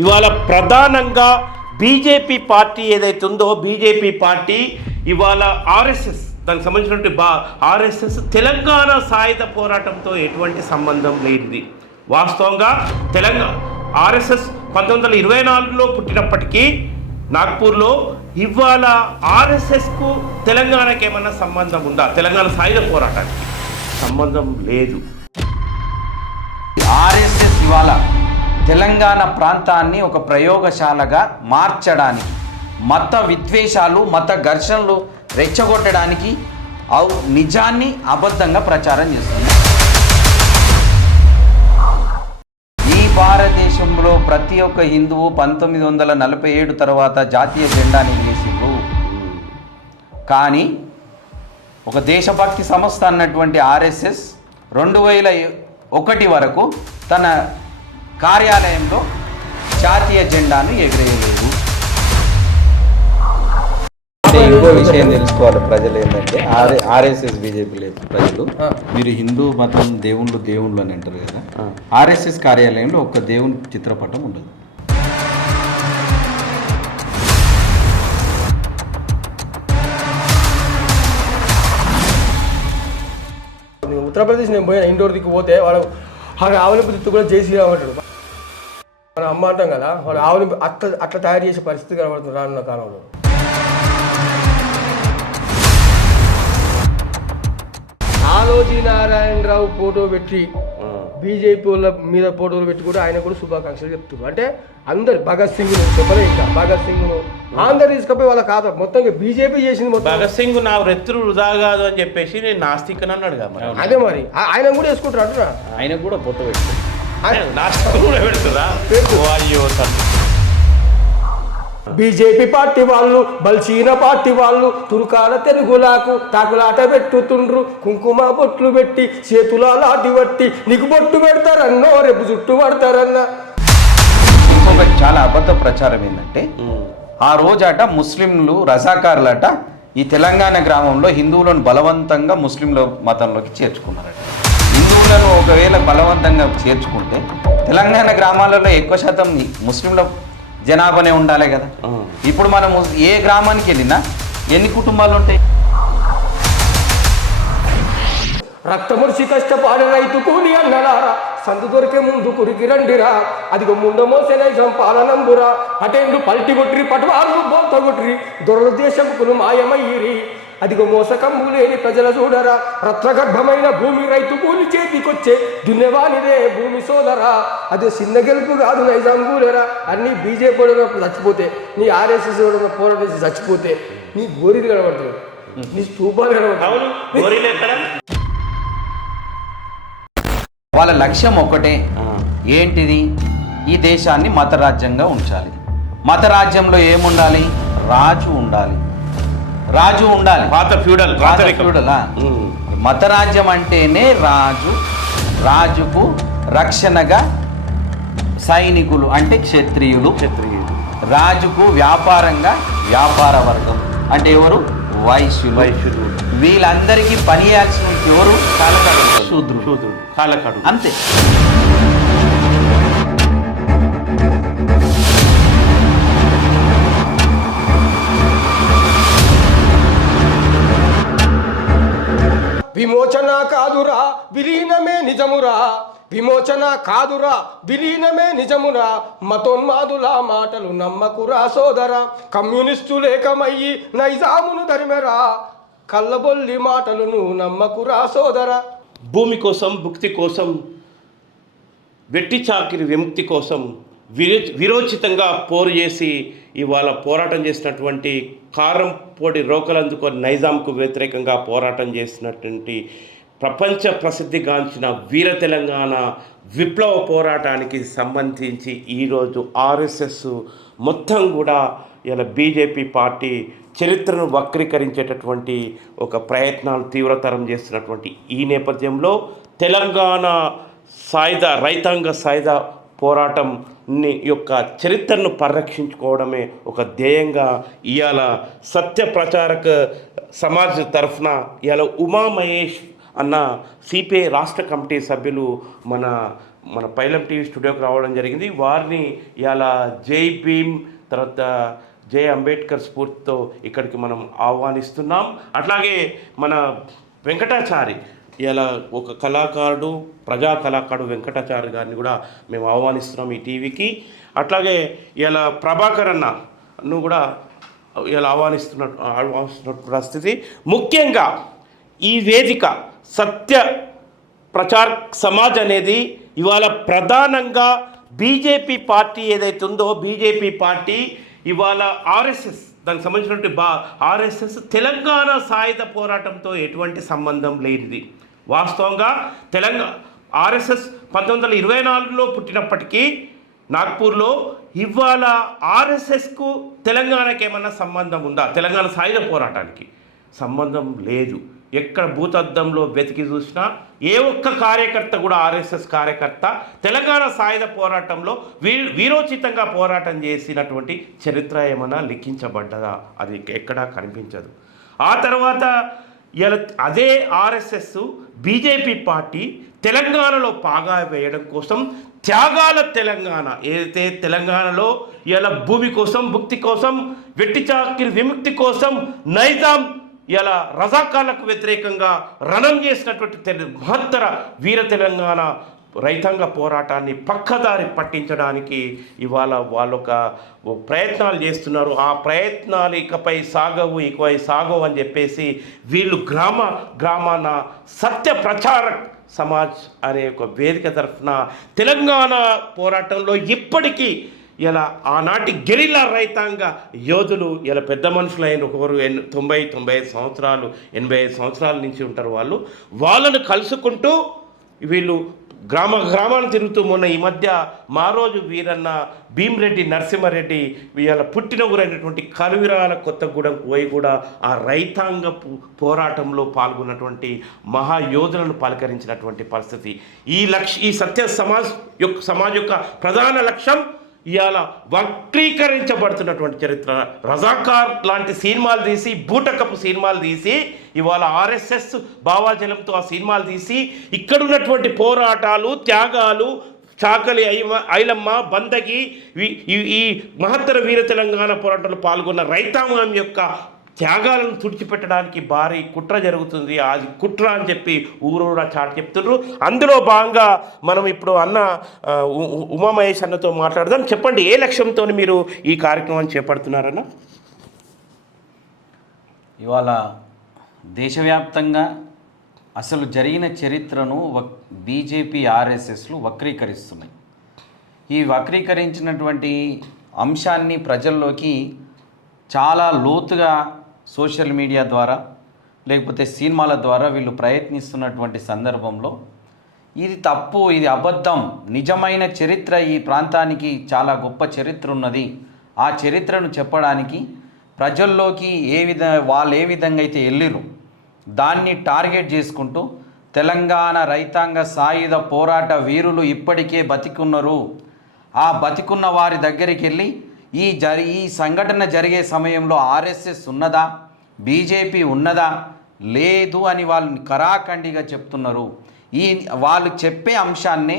ఇవాళ ప్రధానంగా BJP party ఏదైతే ఉందో బీజేపీ పార్టీ ఇవాళ ఆర్ఎస్ఎస్ దానికి సంబంధించినటువంటి ఆర్ఎస్ఎస్ తెలంగాణ సాయుధ పోరాటంతో ఎటువంటి సంబంధం లేనిది. వాస్తవంగా తెలంగాణ ఆర్ఎస్ఎస్ 1924లో పుట్టినప్పటికీ నాగ్పూర్లో ఇవాళ ఆర్ఎస్ఎస్కు తెలంగాణకి ఏమన్నా సంబంధం ఉందా? తెలంగాణ సాయుధ పోరాటానికి సంబంధం లేదు. ఆర్ఎస్ఎస్ ఇవాళ తెలంగాణ ప్రాంతాన్ని ఒక ప్రయోగశాలగా మార్చడానికి, మత విద్వేషాలు మత ఘర్షణలు రెచ్చగొట్టడానికి నిజాన్ని అబద్ధంగా ప్రచారం చేస్తుంది. ఈ భారతదేశంలో ప్రతి ఒక్క హిందువు 1947 తర్వాత జాతీయ జెండాని వేసిండ్రు. కానీ ఒక దేశభక్తి సంస్థ అన్నటువంటి ఆర్ఎస్ఎస్ 2001 వరకు తన కార్యాలయంలో జాతీయ జెండాను ఎగిరేయలేదు. ఇంకో విషయం తెలుసుకోవాలి ప్రజలు ఏంటంటే, ఆర్ఎస్ఎస్ బీజేపీ లేదు ప్రజలు, మీరు హిందూ మతం దేవుళ్ళు అని అంటారు కదా, ఆర్ఎస్ఎస్ కార్యాలయంలో ఒక్క దేవుని చిత్రపటం ఉండదు. ఉత్తరప్రదేశ్ నేను పోయిన ఇండోర్ దిక్కు పోతే వాడు ఆవుల తిట్టు కూడా జై శ్రీరామ్ అంటాడు. మనం అమ్మ అంటాం కదా, వాడు ఆవుని అట్లా తయారు చేసే పరిస్థితి కనబడుతుంది రానున్న కాలంలో. ఆలోజీ నారాయణరావు ఫోటో పెట్టి బీజేపీ వాళ్ళ మీద ఫోటోలు పెట్టి కూడా ఆయన కూడా శుభాకాంక్షలు చెప్తున్నారు. అంటే అందరు భగత్ సింగ్ చెప్పలే, ఇంకా భగత్ సింగ్ అందరు తీసుకపోయి వాళ్ళ కాదు మొత్తం బీజేపీ చేసింది మొత్తం. భగత్ సింగ్ నా వృత్తులు వృధా కాదు అని చెప్పేసి నేను నాస్తికని అన్నాడు కదా. అదే మరి ఆయన కూడా వేసుకుంటారు అంటున్నా, ఆయన కూడా ఫోటో పెట్టుకుంటారు. బీజేపీ పార్టీ వాళ్ళు బల్చీన పార్టీ వాళ్ళు తురుకాల తెలుగులాకు తాకులాట పెట్టుతుండ్రు, కుంకుమ బొట్లు పెట్టి చేతుల లాటి పట్టి నీకు బొట్టు పెడతారన్నో రేపు చుట్టూ పడతారన్నా. ఇంకొకటి చాలా అబద్ధ ప్రచారం ఏంటంటే, ఆ రోజట ముస్లింలు రజాకారులట ఈ తెలంగాణ గ్రామంలో హిందువులను బలవంతంగా ముస్లింల మతంలోకి చేర్చుకున్నారట. హిందువులను ఒకవేళ బలవంతంగా చేర్చుకుంటే తెలంగాణ గ్రామాలలో ఎక్కువ శాతం ముస్లింల జనాభానే ఉండాలి కదా. ఇప్పుడు మనం ఏ గ్రామానికి వెళ్ళినా ఎన్ని కుటుంబాలు ఉంటాయి? రక్తముడిచి కష్టపాడే రైతు కూలి అన్నలారా, సందు దొరికే ముందు కురికి రండిరా, అదిగో ముండమోసే నైజం పాలనంబురా, అటెండు పల్టి కొట్టిరి పటవాళ్ళు బొంత కొట్టిరి, దొరల దేశముకులు మాయమయ్యిరి, అదిగో మోసకంబు లేని ప్రజల చూడరా, రత్నగర్భమైన భూమి రైతు కూలి చేతికొచ్చే దున్నెవానిదే భూమి సోదరా, అదే చిన్న గెలుపు కాదు నైజాం కూలేరా. అన్ని బీజేపీ చచ్చిపోతే, నీ ఆర్ఎస్ఎస్ పోరాటం చచ్చిపోతే నీ గోరీలు కనబడుతుంది, నీ స్తూపాలు కనబడుతుంది. వాళ్ళ లక్ష్యం ఒకటే, ఏంటిది? ఈ దేశాన్ని మతరాజ్యంగా ఉంచాలి. మతరాజ్యంలో ఏముండాలి? రాజు ఉండాలి. పాత ఫ్యూడల్. మతరాజ్యం అంటేనే రాజు, రాజుకు రక్షణగా సైనికులు అంటే క్షత్రియులు, రాజుకు వ్యాపారంగా వ్యాపార వర్గం అంటే ఎవరు? వైశ్యులు. వీళ్ళందరికీ పని చేయాల్సిన ఎవరు? శూద్రుడు. అంతే. విమోచన కాదురా విలీనమే నిజమురా, విమోచన కాదురా విలీనమే నిజమురా, మతోన్మాదుల మాటలు నమ్మకురా సోదరా, కమ్యూనిస్టులేకమయ్యి నైజామును ధరిమెరా, కళ్ళబొల్లి మాటలను నమ్మకురా సోదరా. భూమి కోసం, భుక్తి కోసం, వెట్టి చాకిరి విముక్తి కోసం విరోచితంగా పోరు చేసి ఇవాళ పోరాటం చేసినటువంటి కారంపొడి రోకలందుకొని నైజాంకు వ్యతిరేకంగా పోరాటం చేసినటువంటి ప్రపంచ ప్రసిద్ధిగాంచిన వీర తెలంగాణ విప్లవ పోరాటానికి సంబంధించి ఈరోజు ఆర్ఎస్ఎస్ మొత్తం కూడా ఇలా బీజేపీ పార్టీ చరిత్రను వక్రీకరించేటటువంటి ఒక ప్రయత్నాలు తీవ్రతరం చేస్తున్నటువంటి ఈ నేపథ్యంలో తెలంగాణ రైతాంగ సాయుధ పోరాటం యొక్క చరిత్రను పరిరక్షించుకోవడమే ఒక ధ్యేయంగా ఇవాళ సత్య ప్రచారక సమాజ్ తరఫున ఇవాళ ఉమామహేష్ అన్న సిపిఐ రాష్ట్ర కమిటీ సభ్యులు మన మన పైలం టీవీ స్టూడియోకి రావడం జరిగింది. వారిని ఇలా జై భీమ్ తర్వాత జై అంబేద్కర్ స్ఫూర్తితో ఇక్కడికి మనం ఆహ్వానిస్తున్నాం. అట్లాగే మన వెంకటాచారి ఇలా ఒక కళాకారుడు, ప్రజా కళాకారుడు వెంకటాచారి గారిని కూడా మేము ఆహ్వానిస్తున్నాం ఈ టీవీకి. అట్లాగే ఇలా ప్రభాకర్ అన్నను కూడా ఇలా ఆహ్వానిస్తున్న పరిస్థితి. ముఖ్యంగా ఈ వేదిక సత్య ప్రచార సమాజ్ అనేది ఇవాళ ప్రధానంగా బీజేపీ పార్టీ ఏదైతే ఉందో, బీజేపీ పార్టీ ఇవాళ ఆర్ఎస్ఎస్ దానికి సంబంధించినటువంటి ఆర్ఎస్ఎస్ తెలంగాణ సాయుధ పోరాటంతో ఎటువంటి సంబంధం లేనిది. వాస్తవంగా ఆర్ఎస్ఎస్ 1924లో పుట్టినప్పటికీ నాగ్పూర్లో, ఇవాళ ఆర్ఎస్ఎస్కు తెలంగాణకి ఏమన్నా సంబంధం ఉందా? తెలంగాణ సాయుధ పోరాటానికి సంబంధం లేదు. ఎక్కడ భూతద్దంలో వెతికి చూసినా ఏ ఒక్క కార్యకర్త కూడా, ఆర్ఎస్ఎస్ కార్యకర్త తెలంగాణ సాయుధ పోరాటంలో వీరోచితంగా పోరాటం చేసినటువంటి చరిత్ర ఏమన్నా లిఖించబడ్డదా? అది ఎక్కడా కనిపించదు. ఆ తర్వాత ఇలా అదే ఆర్ఎస్ఎస్ బీజేపీ పార్టీ తెలంగాణలో పాగా వేయడం కోసం త్యాగాల తెలంగాణ ఏదైతే తెలంగాణలో ఇలా భూమి కోసం, భుక్తి కోసం, వెట్టి చాకిరి విముక్తి కోసం నైజాం ఇలా రజాకార్లకు వ్యతిరేకంగా రణం చేసినటువంటి మహత్తర వీర తెలంగాణ రైతాంగ పోరాటాన్ని పక్కదారి పట్టించడానికి ఇవాళ వాళ్ళొక ప్రయత్నాలు చేస్తున్నారు. ఆ ప్రయత్నాలు ఇకపై సాగవు అని చెప్పేసి వీళ్ళు గ్రామాన సత్య ప్రచారక్ సమాజ్ అనే ఒక వేదిక తరఫున తెలంగాణ పోరాటంలో ఇప్పటికీ ఇలా ఆనాటి గెరిల్లా రైతాంగ యోధులు ఇలా పెద్ద మనుషులైన ఒకరు 90-95 సంవత్సరాలు 85 సంవత్సరాల నుంచి ఉంటారు. వాళ్ళను కలుసుకుంటూ వీళ్ళు గ్రామాన్ని తిరుగుతూ మొన్న ఈ మధ్య మారోజు వీరన్న భీమిరెడ్డి నరసింహారెడ్డి వీళ్ళ పుట్టిన ఊరైనటువంటి కరువిరాల కొత్తగూడెం పోయి కూడా ఆ రైతాంగ పోరాటంలో పాల్గొన్నటువంటి మహాయోధులను పలకరించినటువంటి పరిస్థితి. ఈ సత్య సమాజ్ యొక్క ప్రధాన లక్ష్యం ఇవాళ వక్రీకరించబడుతున్నటువంటి చరిత్ర. రజాకార్ లాంటి సినిమాలు తీసి, బూటకపు సినిమాలు తీసి, ఇవాళ ఆర్ఎస్ఎస్ భావాజలంతో ఆ సినిమాలు తీసి ఇక్కడున్నటువంటి పోరాటాలు, త్యాగాలు, చాకలి ఐలమ్మ, బందగి, ఈ మహత్తర వీర తెలంగాణ పోరాటంలో పాల్గొన్న రైతాంగం యొక్క త్యాగాలను తుడిచిపెట్టడానికి భారీ కుట్ర జరుగుతుంది. అది కుట్ర అని చెప్పి ఊరూరా చాటి చెప్తున్నారు. అందులో భాగంగా మనం ఇప్పుడు ఉమామహేష్ అన్నతో మాట్లాడదాం. చెప్పండి, ఏ లక్ష్యంతో మీరు ఈ కార్యక్రమాన్ని చేపడుతున్నారన్న? ఇవాళ దేశవ్యాప్తంగా అసలు జరిగిన చరిత్రను బీజేపీ ఆర్ఎస్ఎస్లు వక్రీకరిస్తున్నాయి. ఈ వక్రీకరించినటువంటి అంశాన్ని ప్రజల్లోకి చాలా లోతుగా సోషల్ మీడియా ద్వారా లేకపోతే సినిమాల ద్వారా వీళ్ళు ప్రయత్నిస్తున్నటువంటి సందర్భంలో ఇది తప్పు, ఇది అబద్ధం, నిజమైన చరిత్ర, ఈ ప్రాంతానికి చాలా గొప్ప చరిత్ర ఉన్నది, ఆ చరిత్రను చెప్పడానికి ప్రజల్లోకి వాళ్ళు ఏ విధంగా అయితే వెళ్ళిరు దాన్ని టార్గెట్ చేసుకుంటూ తెలంగాణ రైతాంగ సాయుధ పోరాట వీరులు ఇప్పటికే బతికున్నారు, ఆ బతికున్న వారి దగ్గరికి వెళ్ళి ఈ సంఘటన జరిగే సమయంలో ఆర్ఎస్ఎస్ ఉన్నదా, బీజేపీ ఉన్నదా, లేదు అని వాళ్ళు కరాఖండిగా చెప్తున్నారు. వాళ్ళు చెప్పే అంశాన్నే,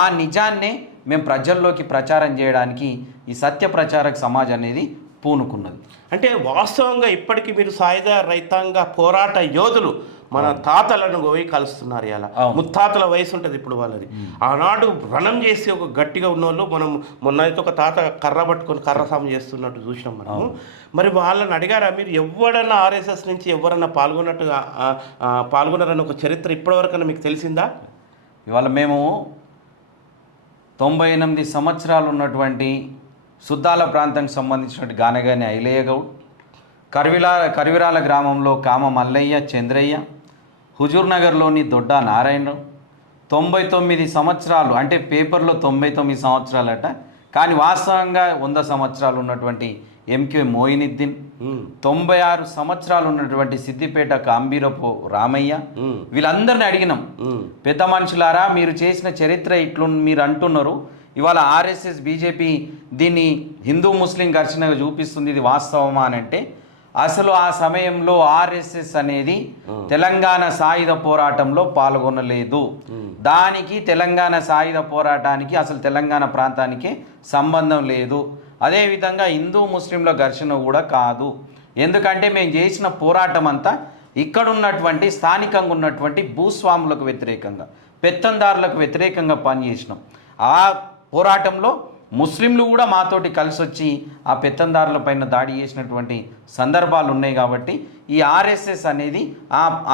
ఆ నిజాన్నే మేము ప్రజల్లోకి ప్రచారం చేయడానికి ఈ సత్య ప్రచారక సమాజ్ అనేది పూనుకున్నది. అంటే వాస్తవంగా ఇప్పటికీ మీరు సాయుధ రైతాంగ పోరాట యోధులు మన తాతలను పోయి కలుస్తున్నారు. ఇలా ముత్తాతల వయసు ఉంటుంది ఇప్పుడు వాళ్ళది. ఆనాడు రణం చేసి ఒక గట్టిగా ఉన్న వాళ్ళు, మనం మొన్న అయితే ఒక తాత కర్ర పట్టుకొని కర్ర సాము చేస్తున్నట్టు చూసినాం మనము. మరి వాళ్ళని అడిగారా మీరు, ఎవరన్నా ఆర్ఎస్ఎస్ నుంచి ఎవరన్నా పాల్గొన్నారన్న ఒక చరిత్ర ఇప్పటివరకన్నా మీకు తెలిసిందా? ఇవాళ మేము 98 సంవత్సరాలు ఉన్నటువంటి సుద్దాల ప్రాంతానికి సంబంధించినటువంటి గానగాని ఐలయ్య గౌడ్, కరివిరాల గ్రామంలో కామ మల్లయ్య, చంద్రయ్య, హుజూర్ నగర్లోని దొడ్డ నారాయణరావు, 99 సంవత్సరాలు అంటే పేపర్లో 99 సంవత్సరాలట, కానీ వాస్తవంగా 100 సంవత్సరాలు ఉన్నటువంటి ఎంకే మోయినుద్దీన్, 96 సంవత్సరాలు ఉన్నటువంటి సిద్దిపేట కాంబీరపు రామయ్య, వీళ్ళందరినీ అడిగినాం, పెద్ద మనుషులారా మీరు చేసిన చరిత్ర ఇట్లు మీరు అంటున్నారు, ఇవాళ ఆర్ఎస్ఎస్ బీజేపీ దీన్ని హిందూ ముస్లిం ఘర్షణగా చూపిస్తుంది, ఇది వాస్తవమా అని అంటే అసలు ఆ సమయంలో ఆర్ఎస్ఎస్ అనేది తెలంగాణ సాయుధ పోరాటంలో పాల్గొనలేదు. దానికి తెలంగాణ సాయుధ పోరాటానికి అసలు తెలంగాణ ప్రాంతానికి సంబంధం లేదు. అదేవిధంగా హిందూ ముస్లింల ఘర్షణ కూడా కాదు. ఎందుకంటే మేము చేసిన పోరాటం అంతా ఇక్కడ ఉన్నటువంటి స్థానికంగా ఉన్నటువంటి భూస్వాములకు వ్యతిరేకంగా, పెత్తందారులకు వ్యతిరేకంగా పనిచేసినాం. ఆ పోరాటంలో ముస్లింలు కూడా మాతోటి కలిసి వచ్చి ఆ పెత్తందారుల పైన దాడి చేసినటువంటి సందర్భాలు ఉన్నాయి. కాబట్టి ఈ ఆర్ఎస్ఎస్ అనేది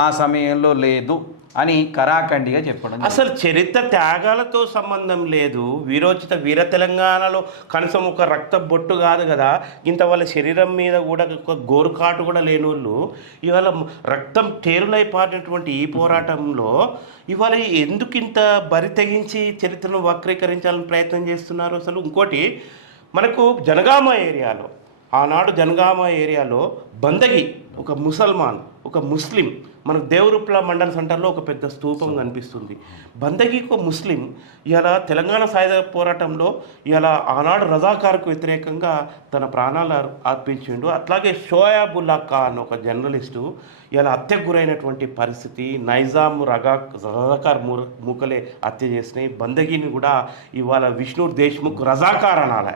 ఆ సమయంలో లేదు అని కరాఖండిగా చెప్పడం. అసలు చరిత్ర త్యాగాలతో సంబంధం లేదు. వీరోచిత వీర తెలంగాణలో కనీసం ఒక రక్త బొట్టు కాదు కదా, ఇంత వాళ్ళ శరీరం మీద కూడా ఒక గోరుకాటు కూడా లేని వాళ్ళు ఇవాళ రక్తం టేరులై పారినటువంటి ఈ పోరాటంలో ఇవాళ ఎందుకు ఇంత బరి తెగించి చరిత్రను వక్రీకరించాలని ప్రయత్నం చేస్తున్నారు? అసలు ఇంకోటి, మనకు జనగామ ఏరియాలో ఆనాడు జనగామ ఏరియాలో బందగి ఒక ముసల్మాన్, ఒక ముస్లిం, మనకు దేవరుప్ల మండల సెంటర్లో ఒక పెద్ద స్తూపం కనిపిస్తుంది. బందగికి ఒక ముస్లిం ఇలా తెలంగాణ సాయుధ పోరాటంలో ఇలా ఆనాడు రజాకార్కు వ్యతిరేకంగా తన ప్రాణాలు అర్పించిండు. అట్లాగే షోయాబుల్లా ఖాన్ ఒక జర్నలిస్టు ఇలా హత్యకు గురైనటువంటి పరిస్థితి. నైజాం రజాకార్ మూకలే హత్య చేసినాయి. బందగిని కూడా ఇవాళ విష్ణు దేశ్ముఖ్ రజాకార్ అనాలి.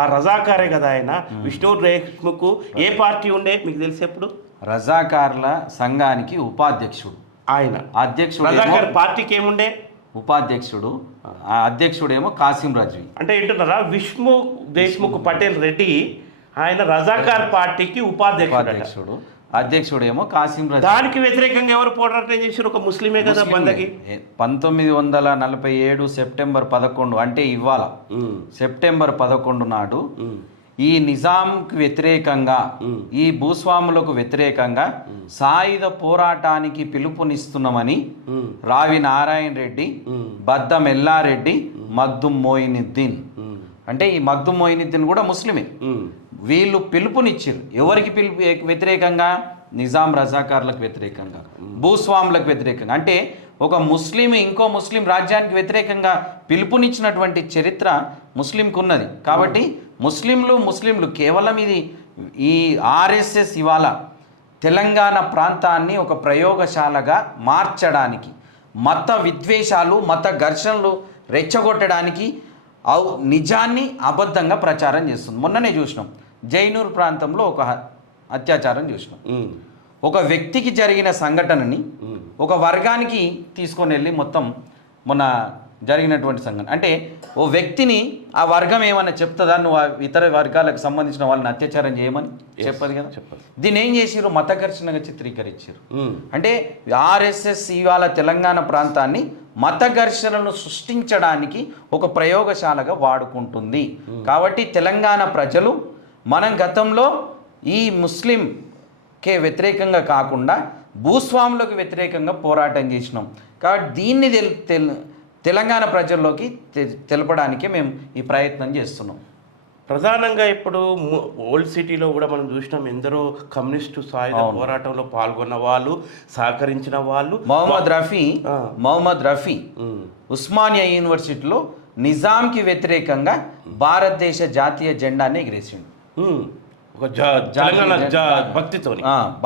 ఆ రజాకారే కదా ఆయన. విష్ణు దేశ్ముఖ్ ఏ పార్టీ ఉండే మీకు తెలిసేప్పుడు? రజాకార్ల సంఘానికి ఉపాధ్యక్షుడు ఆయన. అధ్యక్షుడు రజాకార్ పార్టీకి ఏముండే? ఉపాధ్యక్షుడు. ఆ అధ్యక్షుడేమో కాసిం రజ్వీ. అంటే ఏంటున్నారా, విష్ణు దేశ్ముఖ్ పటేల్ రెడ్డి ఆయన రజాకార్ పార్టీకి ఉపాధ్యక్షుడు. అధ్యక్షుడేమో కాసిం రజ్వీ. దానికి వ్యతిరేకంగా ఎవరు పోరాటం చేశారు? ఒక ముస్లిమే కదా బందకి. 1947 సెప్టెంబర్ 11 అంటే ఇవాళ సెప్టెంబర్ 11 నాడు ఈ నిజాంకి వ్యతిరేకంగా, ఈ భూస్వాములకు వ్యతిరేకంగా సాయుధ పోరాటానికి పిలుపునిస్తున్నామని రావి నారాయణ రెడ్డి, బద్దం ఎల్లారెడ్డి, మగ్దుం మోయినుద్దీన్, అంటే ఈ మగ్దుం మోయినుద్దీన్ కూడా ముస్లిమే, వీళ్ళు పిలుపునిచ్చారు. ఎవరికి వ్యతిరేకంగా? నిజాం రజాకార్లకు వ్యతిరేకంగా, భూస్వాములకు వ్యతిరేకంగా. అంటే ఒక ముస్లిం ఇంకో ముస్లిం రాజ్యానికి వ్యతిరేకంగా పిలుపునిచ్చినటువంటి చరిత్ర ముస్లింకు ఉన్నది. కాబట్టి ముస్లింలు కేవలం ఇది ఈ ఆర్ఎస్ఎస్ ఇవాళ తెలంగాణ ప్రాంతాన్ని ఒక ప్రయోగశాలగా మార్చడానికి, మత విద్వేషాలు, మత ఘర్షణలు రెచ్చగొట్టడానికి నిజాన్ని అబద్ధంగా ప్రచారం చేస్తుంది. మొన్ననే చూసినాం, జైనూర్ ప్రాంతంలో ఒక అత్యాచారం చూసినాం. ఒక వ్యక్తికి జరిగిన సంఘటనని ఒక వర్గానికి తీసుకొని వెళ్ళి మొత్తం మొన్న జరిగినటువంటి సంఘటన. అంటే ఓ వ్యక్తిని ఆ వర్గం ఏమన్నా చెప్తుందా, నువ్వు ఇతర వర్గాలకు సంబంధించిన వాళ్ళని అత్యాచారం చేయమని? చెప్పదు కదా. చెప్పదు. దీన్ని ఏం చేసిరు? మత ఘర్షణగా చిత్రీకరించారు. అంటే ఆర్ఎస్ఎస్ ఇవాళ తెలంగాణ ప్రాంతాన్ని మత ఘర్షణను సృష్టించడానికి ఒక ప్రయోగశాలగా వాడుకుంటుంది. కాబట్టి తెలంగాణ ప్రజలు మనం గతంలో ఈ ముస్లింకే వ్యతిరేకంగా కాకుండా భూస్వాములకు వ్యతిరేకంగా పోరాటం చేసినాం. కాబట్టి దీన్ని తెలంగాణ ప్రజల్లోకి తెలపడానికే మేము ఈ ప్రయత్నం చేస్తున్నాం. ప్రధానంగా ఇప్పుడు ఓల్డ్ సిటీలో కూడా మనం చూసినాం, ఎందరో కమ్యూనిస్టు సాయుధ పోరాటంలో పాల్గొన్న వాళ్ళు, సహకరించిన వాళ్ళు. మహమ్మద్ రఫీ ఉస్మానియా యూనివర్సిటీలో నిజాంకి వ్యతిరేకంగా భారతదేశ జాతీయ జెండాన్ని ఎగిరేసిండు. భక్తితో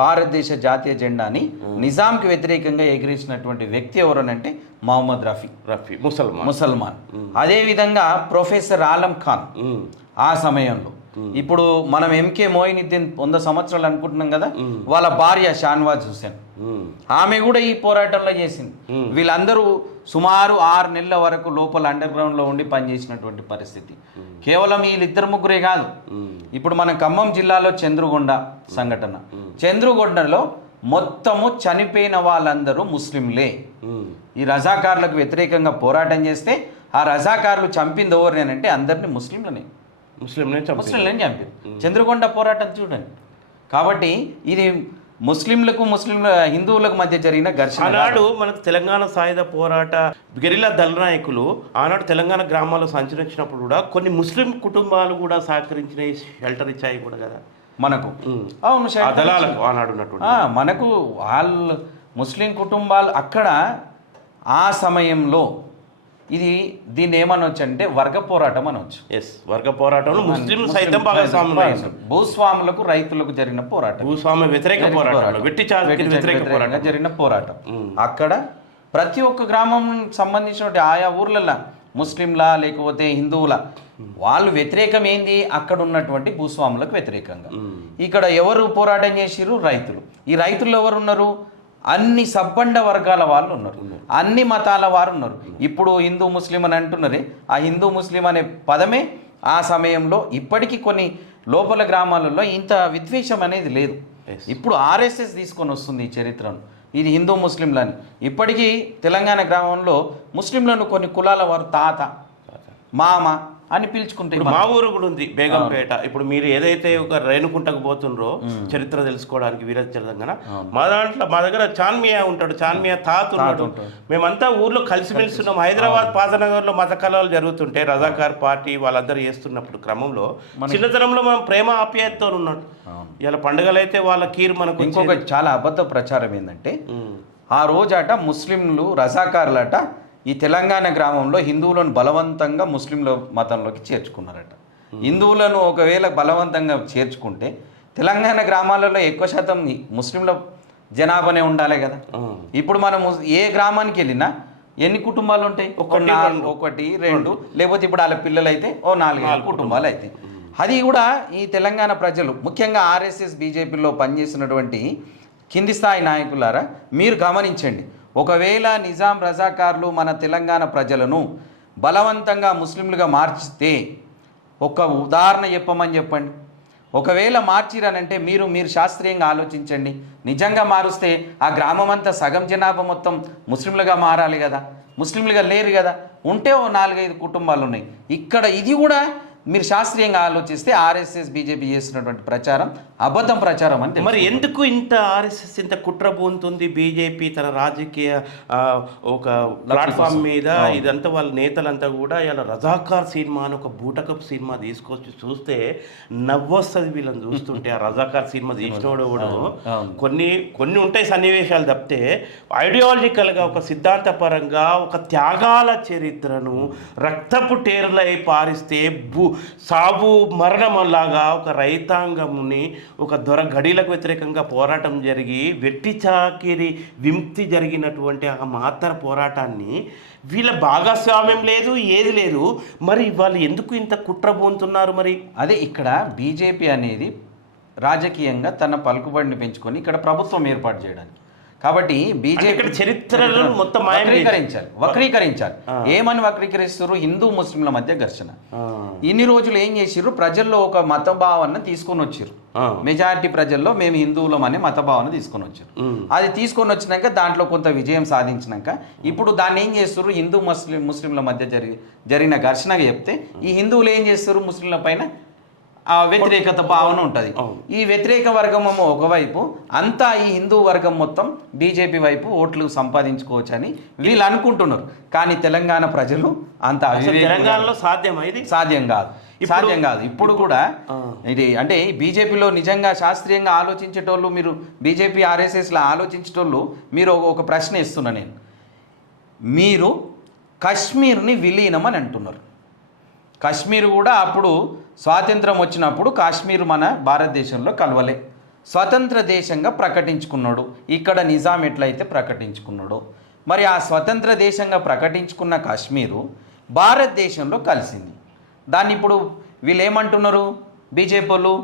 భారతదేశ జాతీయ జెండాని నిజాంకి వ్యతిరేకంగా ఎగిరేసినటువంటి వ్యక్తి ఎవరనంటే మహమ్మద్ రఫీ ముసల్మాన్. అదేవిధంగా ప్రొఫెసర్ ఆలం ఖాన్ ఆ సమయంలో, ఇప్పుడు మనం ఎంకే మోయినుద్దీన్ 100 సంవత్సరాలు అనుకుంటున్నాం కదా, వాళ్ళ భార్య షాన్వాజ్ హుసేన్, ఆమె కూడా ఈ పోరాటంలో చేసింది. వీళ్ళందరూ సుమారు 6 నెలల వరకు లోపల అండర్ గ్రౌండ్ లో ఉండి పనిచేసినటువంటి పరిస్థితి. కేవలం వీళ్ళిద్దరు ముగ్గురే కాదు, ఇప్పుడు మన ఖమ్మం జిల్లాలో చంద్రుగొండ సంఘటన, చంద్రుగొండలో మొత్తము చనిపోయిన వాళ్ళందరూ ముస్లింలే. ఈ రజాకార్లకు వ్యతిరేకంగా పోరాటం చేస్తే ఆ రజాకార్లు చంపింది ఎవరినేనంటే అందరినీ ముస్లింలని చంపారు. చంద్రుగొండ పోరాటం చూడండి. కాబట్టి ఇది హిందువులకు మధ్య జరిగిన ఘర్షణ. ఆనాడు మనకు తెలంగాణ సాయుధ పోరాట గెరిల్లా దళ నాయకులు ఆనాడు తెలంగాణ గ్రామాల్లో సంచరించినప్పుడు కూడా కొన్ని ముస్లిం కుటుంబాలు కూడా సహకరించిన షెల్టర్ ఇచ్చాయి కూడా కదా మనకు. అవును, దళాలకు ఆనాడు మనకు వాళ్ళు ముస్లిం కుటుంబాలు అక్కడ ఆ సమయంలో దీన్ని ఏమనొచ్చు అంటే వర్గ పోరాటం అనొచ్చు. ఎస్, వర్గ పోరాటంలో ముస్లింలు సైతం భాగస్వాములు. భూస్వాములకు రైతులకు జరిగిన పోరాటం, భూస్వామ్య వ్యతిరేక పోరాటం, వెట్టి చాకిరీ వ్యతిరేక పోరాటం జరిగిన పోరాటం. అక్కడ ప్రతి ఒక్క గ్రామం సంబంధించిన ఆయా ఊర్లలో ముస్లింలా లేకపోతే హిందువుల వాళ్ళు వ్యతిరేకం ఏంది, అక్కడ ఉన్నటువంటి భూస్వాములకు వ్యతిరేకంగా. ఇక్కడ ఎవరు పోరాటం చేసిరు? రైతులు. ఈ రైతులు ఎవరు ఉన్నారు? అన్ని సబ్బండ వర్గాల వాళ్ళు ఉన్నారు, అన్ని మతాల వారు ఉన్నారు. ఇప్పుడు హిందూ ముస్లిం అని అంటున్నారే, ఆ హిందూ ముస్లిం అనే పదమే ఆ సమయంలో ఇప్పటికీ కొన్ని లోపల గ్రామాలలో ఇంత విద్వేషం అనేది లేదు. ఇప్పుడు ఆర్ఎస్ఎస్ తీసుకొని వస్తుంది ఈ చరిత్రను, ఇది హిందూ ముస్లింలని. ఇప్పటికీ తెలంగాణ గ్రామంలో ముస్లింలను కొన్ని కులాల వారు తాత, మామ అని పిలుచుకుంటే, మా ఊరు కూడా ఉంది బేగంపేట. ఇప్పుడు మీరు ఏదైతే ఒక రేణుకుంటకు పోతుండ్రో చరిత్ర తెలుసుకోవడానికి వీరచంద్ర, మా దగ్గర చాన్మియా ఉంటాడు, చాన్మియా తాత ఉన్నాడు. మేమంతా ఊర్లో కలిసిమెలిసి ఉన్నాం. హైదరాబాద్ పాతనగర్లో మత కళాలు జరుగుతుంటే రజాకార్ పార్టీ వాళ్ళందరూ చేస్తున్నప్పుడు క్రమంలో చిన్నతనంలో మనం ప్రేమ ఆప్యాయతతో ఉన్నాడు. ఇలా పండుగలు అయితే వాళ్ళ కీరు మనకు. ఇంకొక చాలా అబద్ధ ప్రచారం ఏంటంటే, ఆ రోజట ముస్లింలు రజాకారులట ఈ తెలంగాణ గ్రామంలో హిందువులను బలవంతంగా ముస్లింల మతంలోకి చేర్చుకున్నారట. హిందువులను ఒకవేళ బలవంతంగా చేర్చుకుంటే తెలంగాణ గ్రామాలలో ఎక్కువ శాతం ముస్లింల జనాభానే ఉండాలి కదా. ఇప్పుడు మనం ఏ గ్రామానికి వెళ్ళినా ఎన్ని కుటుంబాలు ఉంటాయి? ఒకటి రెండు, లేకపోతే ఇప్పుడు వాళ్ళ పిల్లలు అయితే ఓ 4-5 కుటుంబాలు అయితే. అది కూడా ఈ తెలంగాణ ప్రజలు, ముఖ్యంగా ఆర్ఎస్ఎస్ బీజేపీలో పనిచేసినటువంటి కింది స్థాయి నాయకులారా, మీరు గమనించండి. ఒకవేళ నిజాం రజాకార్లు మన తెలంగాణ ప్రజలను బలవంతంగా ముస్లింలుగా మార్చితే ఒక ఉదాహరణ చెప్పండి. ఒకవేళ మార్చిరనంటే మీరు శాస్త్రీయంగా ఆలోచించండి. నిజంగా మారుస్తే ఆ గ్రామం అంతా సగం జనాభా మొత్తం ముస్లింలుగా మారాలి కదా. ముస్లింలుగా లేరు కదా, ఉంటే ఓ 4-5 కుటుంబాలు ఉన్నాయి. ఇక్కడ ఇది కూడా మీరు శాస్త్రీయంగా ఆలోచిస్తే ఆర్ఎస్ఎస్ బీజేపీ చేస్తున్నటువంటి ప్రచారం అబద్ధం ప్రచారం అంటే. మరి ఎందుకు ఇంత ఆర్ఎస్ఎస్ ఇంత కుట్ర పొందుతుంది? బీజేపీ తన రాజకీయ ఒక ప్లాట్ఫామ్ మీద ఇదంతా వాళ్ళ నేతలంతా కూడా ఇలా రజాకార్ సినిమా అని ఒక బూటకప్ సినిమా తీసుకొచ్చి చూస్తే నవ్వొస్తుంది వీళ్ళని చూస్తుంటే. ఆ రజాకార్ సినిమా తీసినోడు కూడా కొన్ని ఉంటాయి సన్నివేశాలు తప్పితే ఐడియాలజికల్గా ఒక సిద్ధాంతపరంగా ఒక త్యాగాల చరిత్రను రక్తపు టేర్లై పారిస్తే సాగు మరణంలాగా ఒక రైతాంగంని ఒక దొర గడిలకు వ్యతిరేకంగా పోరాటం జరిగి వెట్టి చాకిరి విముక్తి జరిగినటువంటి ఆ మహత్తర పోరాటాన్ని వీళ్ళ భాగస్వామ్యం లేదు, ఏది లేదు. మరి వాళ్ళు ఎందుకు ఇంత కుట్ర పోతున్నారు? మరి అదే ఇక్కడ బీజేపీ అనేది రాజకీయంగా తన పలుకుబడిని పెంచుకొని ఇక్కడ ప్రభుత్వం ఏర్పాటు చేయడానికి. కాబట్టి బీజేపీ చరిత్రను మొత్తం వక్రీకరించాలి. ఏమని వక్రీకరిస్తారు? హిందూ ముస్లింల మధ్య ఘర్షణ. ఇన్ని రోజులు ఏం చేసిర్రు? ప్రజల్లో ఒక మత భావన తీసుకొని వచ్చారు. మెజారిటీ ప్రజల్లో మేము హిందువులం అనే మత భావన తీసుకొని వచ్చారు. అది తీసుకొని వచ్చినాక దాంట్లో కొంత విజయం సాధించినాక ఇప్పుడు దాన్ని ఏం చేస్తారు? హిందూ ముస్లింల మధ్య జరిగిన ఘర్షణగా చెప్తే ఈ హిందువులు ఏం చేస్తారు? ముస్లింల పైన ఆ వ్యతిరేకత భావన ఉంటుంది. ఈ వ్యతిరేక వర్గం ఒకవైపు, అంతా ఈ హిందూ వర్గం మొత్తం బీజేపీ వైపు ఓట్లు సంపాదించుకోవచ్చు అని వీళ్ళు అనుకుంటున్నారు. కానీ తెలంగాణ ప్రజలు అంత తెలంగాణలో సాధ్యం కాదు. ఇప్పుడు కూడా ఇది అంటే బీజేపీలో నిజంగా శాస్త్రీయంగా ఆలోచించేటోళ్ళు, మీరు బీజేపీ ఆర్ఎస్ఎస్లో ఆలోచించేటోళ్ళు, మీరు ఒక ప్రశ్న ఇస్తున్నా నేను. మీరు కశ్మీర్ని విలీనం అని అంటున్నారు. కశ్మీర్ కూడా అప్పుడు స్వాతంత్రం వచ్చినప్పుడు కాశ్మీర్ మన భారతదేశంలో కలవలే, స్వతంత్ర దేశంగా ప్రకటించుకున్నాడు. ఇక్కడ నిజాం ఎట్లయితే ప్రకటించుకున్నాడో, మరి ఆ స్వతంత్ర దేశంగా ప్రకటించుకున్న కాశ్మీరు భారతదేశంలో కలిసింది. దాన్ని ఇప్పుడు వీళ్ళు ఏమంటున్నారు? బీజేపీ వాళ్ళు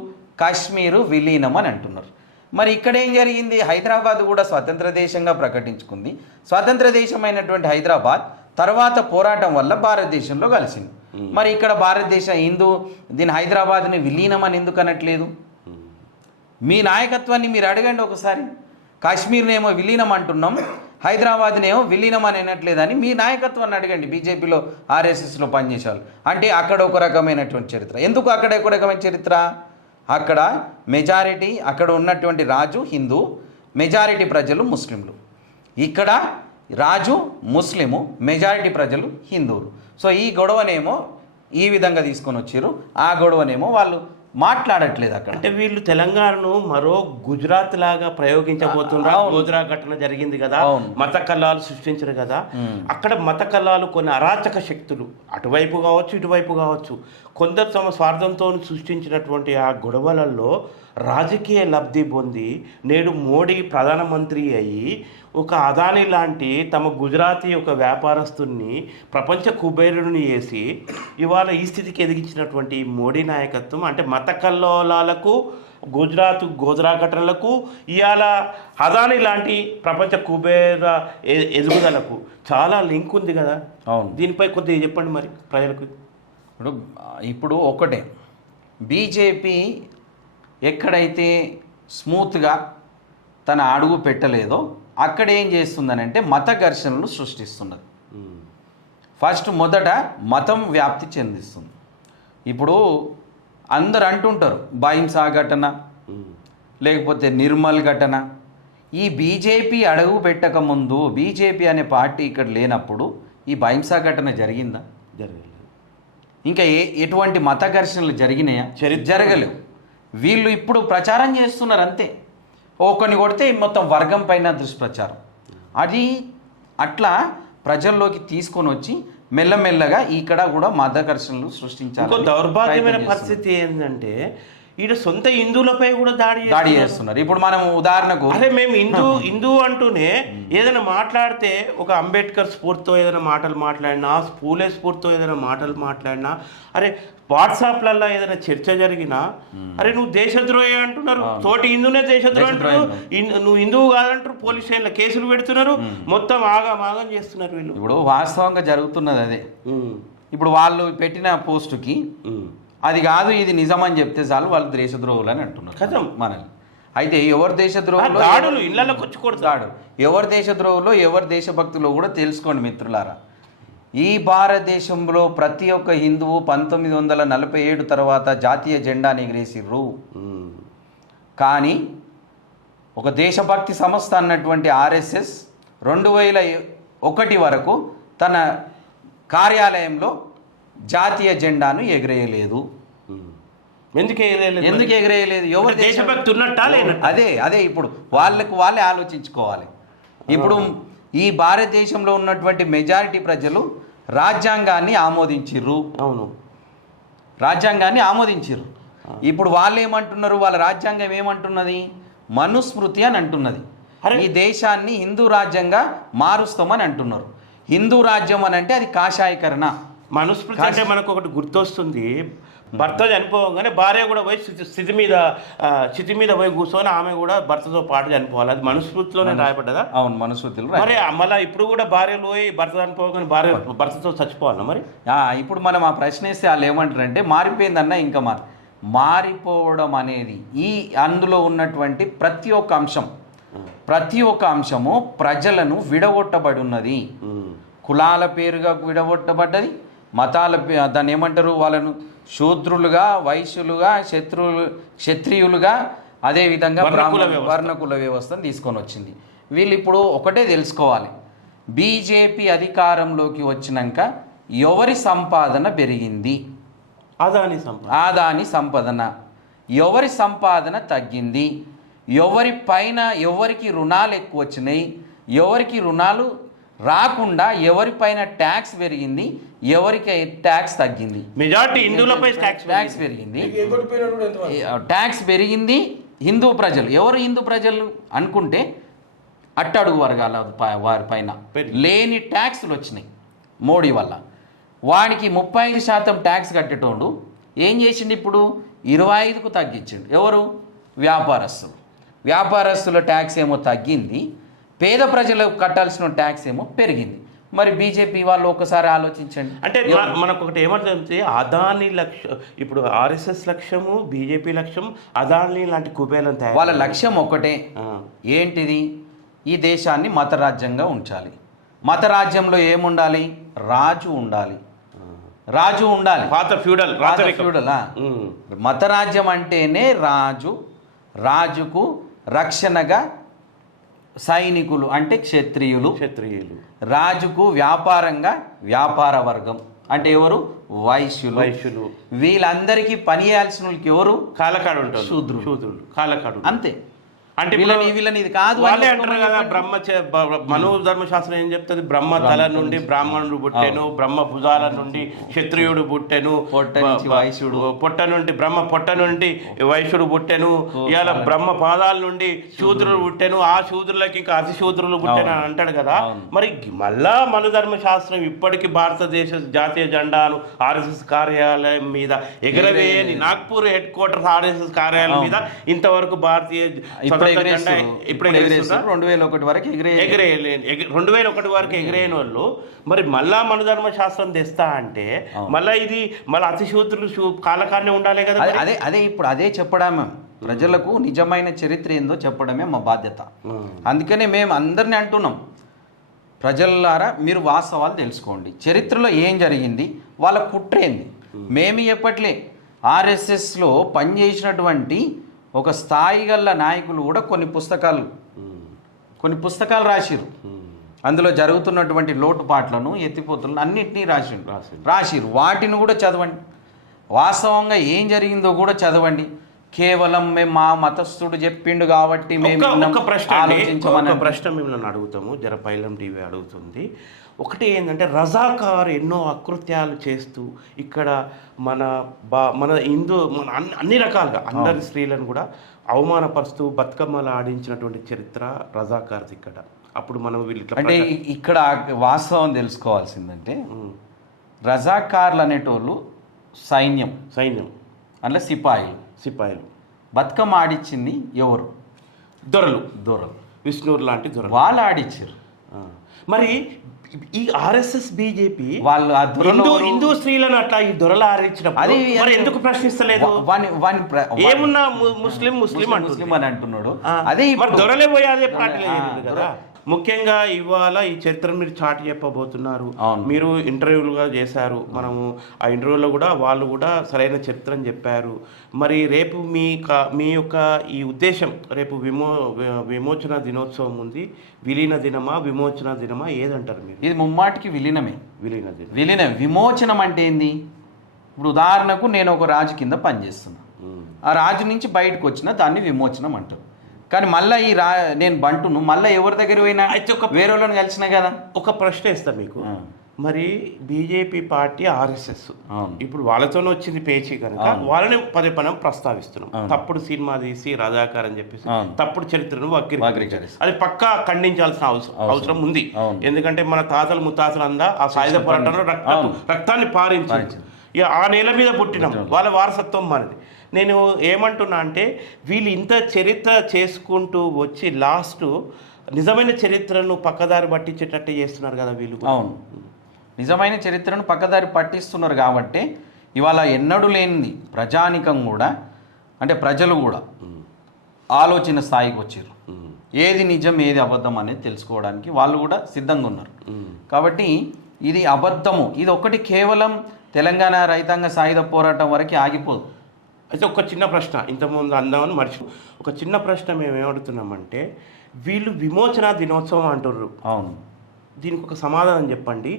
కాశ్మీరు విలీనం అని అంటున్నారు. మరి ఇక్కడ ఏం జరిగింది? హైదరాబాద్ కూడా స్వతంత్ర దేశంగా ప్రకటించుకుంది. స్వతంత్ర దేశమైనటువంటి హైదరాబాద్ తర్వాత పోరాటం వల్ల భారతదేశంలో కలిసింది. మరి ఇక్కడ భారతదేశం దీని హైదరాబాద్ని విలీనం అని ఎందుకు అనట్లేదు? మీ నాయకత్వాన్ని మీరు అడగండి ఒకసారి. కాశ్మీర్నేమో విలీనం అంటున్నాం, హైదరాబాద్నేమో విలీనం అని అనట్లేదని మీ నాయకత్వాన్ని అడగండి. బీజేపీలో ఆర్ఎస్ఎస్లో పనిచేసేవాళ్ళు అంటే అక్కడ ఒక రకమైనటువంటి చరిత్ర. ఎందుకు అక్కడ ఒక రకమైన చరిత్ర? అక్కడ మెజారిటీ, అక్కడ ఉన్నటువంటి రాజు హిందూ, మెజారిటీ ప్రజలు ముస్లింలు. ఇక్కడ రాజు ముస్లిము, మెజారిటీ ప్రజలు హిందువులు. సో ఈ గొడవనేమో ఈ విధంగా తీసుకొని వచ్చారు, ఆ గొడవనేమో వాళ్ళు మాట్లాడట్లేదు అక్కడ. అంటే వీళ్ళు తెలంగాణను మరో గుజరాత్ లాగా ప్రయోగించబోతున్నారు. గోద్రా ఘటన జరిగింది కదా, మత కల్లాలు సృష్టించారు కదా. అక్కడ మత కల్లాలు కొన్ని అరాచక శక్తులు అటువైపు కావచ్చు ఇటువైపు కావచ్చు కొందరు తమ స్వార్థంతో సృష్టించినటువంటి ఆ గొడవలలో రాజకీయ లబ్ధి పొంది నేడు మోడీ ప్రధానమంత్రి అయ్యి ఒక అదాని లాంటి తమ గుజరాతీ ఒక వ్యాపారస్తుని ప్రపంచ కుబేరుని చేసి ఇవాళ ఈ స్థితికి ఎదిగించినటువంటి మోడీ నాయకత్వం అంటే మత కల్లోలాలకు గోద్రా ఘటనలకు ఇవాళ అదాని లాంటి ప్రపంచ కుబేర ఎదుగుదలకు చాలా లింక్ ఉంది కదా. అవును, దీనిపై కొద్దిగా చెప్పండి మరి ప్రజలకు. ఇప్పుడు ఒకటే, బీజేపీ ఎక్కడైతే స్మూత్గా తన అడుగు పెట్టలేదో అక్కడ ఏం చేస్తుందనంటే మత ఘర్షణలు సృష్టిస్తున్నది. ఫస్ట్ మొదట మతం వ్యాప్తి చెందిస్తుంది. ఇప్పుడు అందరు అంటుంటారు బహింసా ఘటన లేకపోతే నిర్మల్ ఘటన. ఈ బీజేపీ అడుగు పెట్టకముందు బీజేపీ అనే పార్టీ ఇక్కడ లేనప్పుడు ఈ బహింసా ఘటన జరిగిందా? జరగలేదు. ఇంకా ఎటువంటి మత ఘర్షణలు జరిగినాయా? జరగలేవు. వీళ్ళు ఇప్పుడు ప్రచారం చేస్తున్నారు అంతే. ఒకరిని కొడితే మొత్తం వర్గం పైన దుష్ప్రచారం. అది అట్లా ప్రజల్లోకి తీసుకొని వచ్చి మెల్లమెల్లగా ఇక్కడ కూడా మత ఘర్షణలు సృష్టించాలి. ఇంకో దౌర్భాగ్యమైన పరిస్థితి ఏంటంటే ఈడ సొంత హిందువులపై కూడా దాడి చేస్తున్నారు. ఇప్పుడు మనం ఉదాహరణకు అరే మేము హిందూ అంటూనే ఏదైనా మాట్లాడితే ఒక అంబేద్కర్ స్ఫూర్తితో ఏదైనా మాటలు మాట్లాడినా, పూలే స్ఫూర్తితో ఏదైనా మాటలు మాట్లాడినా, అరే వాట్సాప్లలో ఏదైనా చర్చ జరిగినా అరే నువ్వు దేశద్రోహి అంటున్నారు, తోటి హిందూనే దేశద్రోహి అంటున్నారు, నువ్వు హిందువు కాదంటారు, పోలీస్ స్టేషన్లో కేసులు పెడుతున్నారు, మొత్తం ఆగం చేస్తున్నారు వీళ్ళు. ఇప్పుడు వాస్తవంగా జరుగుతున్నది అదే. ఇప్పుడు వాళ్ళు పెట్టిన పోస్టుకి అది కాదు ఇది నిజం అని చెప్తే చాలు వాళ్ళు దేశద్రోహులు అని అంటున్నారు కదా మనల్ని. అయితే ఎవరు దేశద్రోహులు, దాడులు ఇళ్లకు వచ్చి కొడతాడు, ఎవరు దేశద్రోహులు ఎవరు దేశభక్తులు కూడా తెలుసుకోండి మిత్రులారా. ఈ భారతదేశంలో ప్రతి ఒక్క హిందువు 1947 తర్వాత జాతీయ జెండాని ఎగిరేసిర్రు. కానీ ఒక దేశభక్తి సంస్థ అన్నటువంటి ఆర్ఎస్ఎస్ 2001 వరకు తన కార్యాలయంలో జాతీయ జెండాను ఎగిరేయలేదు. ఎందుకు ఎగిరేయలేదు? ఎవరు దేశభక్తి ఉన్నట్టా? అదే ఇప్పుడు వాళ్ళే ఆలోచించుకోవాలి. ఇప్పుడు ఈ భారతదేశంలో ఉన్నటువంటి మెజారిటీ ప్రజలు రాజ్యాంగాన్ని ఆమోదించిర్రు. అవును, రాజ్యాంగాన్ని ఆమోదించిర్రు. ఇప్పుడు వాళ్ళు ఏమంటున్నారు? వాళ్ళ రాజ్యాంగం ఏమంటున్నది? మనుస్మృతి అని అంటున్నది. ఈ దేశాన్ని హిందూ రాజ్యంగా మారుస్తామని అంటున్నారు. హిందూ రాజ్యం అని అంటే అది కాషాయకరణ. మనుస్మృతి అంటే మనకు ఒకటి గుర్తొస్తుంది, భర్త చనిపోగానే భార్య కూడా పోయి స్థితి మీద పోయి కూర్చొని ఆమె కూడా భర్తతో పాటు చనిపోవాలి. అది మనుస్మృతిలోనే రాయబడ్డదా? అవును, మనుస్మృతిలో. మరి మళ్ళీ ఇప్పుడు కూడా భార్యలు పోయి భర్త చనిపోగానే భర్తతో చచ్చిపోవాలా మరి? ఇప్పుడు మనం ఆ ప్రశ్న వేస్తే వాళ్ళు ఏమంటారంటే మారిపోయిందన్న ఇంకా మారిపోవడం అనేది ఈ అందులో ఉన్నటువంటి ప్రతి ఒక్క అంశము ప్రజలను విడగొట్టబడి ఉన్నది. కులాల పేరుగా విడగొట్టబడ్డది, మతాల దాన్ని ఏమంటారు, వాళ్ళను శూద్రులుగా, వైశ్యులుగా, క్షత్రియులుగా, అదేవిధంగా వర్ణకుల వ్యవస్థను తీసుకొని వచ్చింది. వీళ్ళు ఇప్పుడు ఒకటే తెలుసుకోవాలి, బీజేపీ అధికారంలోకి వచ్చినాక ఎవరి సంపాదన పెరిగింది? ఆదాని సంపాదన. ఎవరి సంపాదన తగ్గింది? ఎవరికి రుణాలు ఎక్కువ వచ్చినాయి? ఎవరికి రుణాలు రాకుండా ఎవరిపైన ట్యాక్స్ పెరిగింది? ఎవరికి ట్యాక్స్ తగ్గింది? మెజారిటీ హిందువులపై ట్యాక్స్ పెరిగింది. ట్యాక్స్ పెరిగింది హిందూ ప్రజలు. ఎవరు హిందూ ప్రజలు అనుకుంటే అట్టడుగు వర్గాల వారిపైన లేని ట్యాక్స్లు వచ్చినాయి మోడీ వల్ల. వాడికి 35% ట్యాక్స్ కట్టేటోడు ఏం చేసిండు? ఇప్పుడు 25కు తగ్గించిండు. ఎవరు? వ్యాపారస్తుల ట్యాక్స్ ఏమో తగ్గింది, పేద ప్రజలకు కట్టాల్సిన ట్యాక్స్ ఏమో పెరిగింది. మరి బీజేపీ వాళ్ళు ఒకసారి ఆలోచించండి. అంటే మనకు ఒకటి ఏమంటే అదాని లక్ష్యం, ఇప్పుడు ఆర్ఎస్ఎస్ లక్ష్యము, బీజేపీ లక్ష్యం అదాని లాంటి కుబేలను తయారు. వాళ్ళ లక్ష్యం ఒకటే, ఏంటిది? ఈ దేశాన్ని మతరాజ్యంగా ఉంచాలి. మతరాజ్యంలో ఏముండాలి? రాజు ఉండాలి. పాత ఫ్యూడల్. మతరాజ్యం అంటేనే రాజుకు రక్షణగా సైనికులు అంటే క్షత్రియులు, రాజుకు వ్యాపారంగా వ్యాపార వర్గం అంటే ఎవరు? వైశ్యులు. వైశ్యులు వీళ్ళందరికీ పని చేయాల్సిన వాళ్ళకి ఎవరు? కాలకాడు ఉంటారు, శూద్రులు. శూద్రులు కాలకాడు. అంతే. అంటే వీళ్ళని ఇది కాదు వాళ్ళే అంటారు కదా, మను ధర్మశాస్త్రం ఏం చెప్తుంది? బ్రహ్మ తల నుండి బ్రాహ్మణుడు పుట్టెను, బ్రహ్మ భుజాల నుండి క్షత్రియుడు పుట్టెను, పొట్ట నుండి బ్రహ్మ పొట్ట నుండి వైశ్యుడు పుట్టెను, ఇవాళ బ్రహ్మ పాదాల నుండి శూద్రులు పుట్టెను, ఆ శూద్రులకి ఇంకా అతి శూద్రులు పుట్టెను అని అంటాడు కదా. మరి మళ్ళా మను ధర్మశాస్త్రం ఇప్పటికీ భారతదేశ జాతీయ జెండాను ఆర్ఎస్ఎస్ కార్యాలయం మీద ఎగరవేయని, నాగ్పూర్ హెడ్ క్వార్టర్స్ ఆర్ఎస్ఎస్ కార్యాలయం మీద ఇంతవరకు భారతీయ 2001 వరకు 2001 వరకు ఎగిరేయని వాళ్ళు మరి మళ్ళా మన ధర్మశాస్త్రం తెస్తా అంటే మళ్ళీ ఇది మళ్ళీ అతిశూద్రులు కాలకాన్నే ఉండాలి కదా. అదే ఇప్పుడు అదే చెప్పడమే ప్రజలకు నిజమైన చరిత్ర ఏందో చెప్పడమే మా బాధ్యత. అందుకనే మేము అందరినీ అంటున్నాం, ప్రజలారా మీరు వాస్తవాలు తెలుసుకోండి, చరిత్రలో ఏం జరిగింది, వాళ్ళ కుట్రేంది. మేము ఎప్పట్లే ఆర్ఎస్ఎస్లో పనిచేసినటువంటి ఒక స్థాయి గల్ల నాయకులు కూడా కొన్ని పుస్తకాలు రాసిరు. అందులో జరుగుతున్నటువంటి లోటుపాట్లను, ఎత్తిపోతులను అన్నింటినీ రాసిరు. వాటిని కూడా చదవండి, వాస్తవంగా ఏం జరిగిందో కూడా చదవండి. కేవలం మేము మా మతస్థుడు చెప్పిండు కాబట్టి మేము ఒక ప్రశ్న మిమ్మల్ని అడుగుతాము, జరపైలం టీవీ అడుగుతుంది. ఒకటి ఏంటంటే రజాకార్ ఎన్నో అకృత్యాలు చేస్తూ ఇక్కడ మన అన్ని రకాలుగా అందరి స్త్రీలను కూడా అవమానపరుస్తూ బతుకమ్మలు ఆడించినటువంటి చరిత్ర రజాకార్ది ఇక్కడ. అప్పుడు మనం అంటే ఇక్కడ వాస్తవం తెలుసుకోవాల్సిందంటే రజాకార్లు అనేటోళ్ళు సైన్యం అంటే సిపాయిలు. బతుకమ్మ ఆడిచ్చింది ఎవరు? దొరలు విష్ణువురు లాంటి దొరలు వాళ్ళు ఆడిచ్చారు. మరి ఈ ఆర్ఎస్ఎస్ బీజేపీ వాళ్ళు హిందూ స్త్రీలను అట్లా ఈ దొరలు ఆడించినప్పుడు మరి ఎందుకు ప్రశ్నిస్తలేదు? ఏమున్నా ముస్లిం అని అంటున్నాడు. అదే దొరలే పోయి అదే పార్టీ కదా. ముఖ్యంగా ఇవాళ ఈ చరిత్ర మీరు చాటి చెప్పబోతున్నారు, మీరు ఇంటర్వ్యూలుగా చేశారు. మనము ఆ ఇంటర్వ్యూలో కూడా వాళ్ళు కూడా సరైన చరిత్రను చెప్పారు. మరి రేపు మీ యొక్క ఈ ఉద్దేశం, రేపు విమోచన దినోత్సవం ఉంది, విలీన దినమా విమోచన దినమా ఏదంటారు మీరు? ఇది ముమ్మాటికి విలీనమే. విలీనం. విమోచనం అంటే ఏంది? ఇప్పుడు ఉదాహరణకు నేను ఒక రాజు కింద పనిచేస్తున్నా, ఆ రాజు నుంచి బయటకు వచ్చిన దాన్ని విమోచనం అంటారు. కానీ మళ్ళీ నేను బంటును మళ్ళీ ఎవరి దగ్గర పోయినా అయితే వేరే వాళ్ళని కలిసినా కదా. ఒక ప్రశ్న ఇస్తా మీకు. మరి బీజేపీ పార్టీ ఆర్ఎస్ఎస్ ఇప్పుడు వాళ్ళతోనే వచ్చింది పేచీ కనుక వాళ్ళని పదే ప్రస్తావిస్తున్నాం. తప్పుడు సినిమా తీసి రజాకార్ అని చెప్పేసి తప్పుడు చరిత్రను వక్రీకరించారు. అది పక్కా ఖండించాల్సిన అవసరం ఉంది. ఎందుకంటే మన తాతలు ముత్తాతలు అందా ఆ సాయుధ పోరాటంలో రక్తాన్ని పారించారు. ఇక ఆ నేల మీద పుట్టినాం, వాళ్ళ వారసత్వం మనది. నేను ఏమంటున్నా అంటే వీళ్ళు ఇంత చరిత్ర చేసుకుంటూ వచ్చి లాస్ట్ నిజమైన చరిత్రను పక్కదారి పట్టించేటట్టు చేస్తున్నారు కదా వీళ్ళు. అవును, నిజమైన చరిత్రను పక్కదారి పట్టిస్తున్నారు కాబట్టి ఇవాళ ఎన్నడూ లేనిది ప్రజానికం కూడా, అంటే ప్రజలు కూడా ఆలోచన స్థాయికి వచ్చారు. ఏది నిజం ఏది అబద్ధం అనేది తెలుసుకోవడానికి వాళ్ళు కూడా సిద్ధంగా ఉన్నారు. కాబట్టి ఇది అబద్ధము, ఇది ఒకటి కేవలం తెలంగాణ రైతాంగ సాయుధ పోరాటం వరకు ఆగిపోదు. అయితే ఒక చిన్న ప్రశ్న, ఇంతకుముందు అందామని ఒక చిన్న ప్రశ్న మేము ఏమడుగుతున్నామంటే, వీళ్ళు విమోచన దినోత్సవం అంటున్నారు. అవును, దీనికి ఒక సమాధానం చెప్పండి.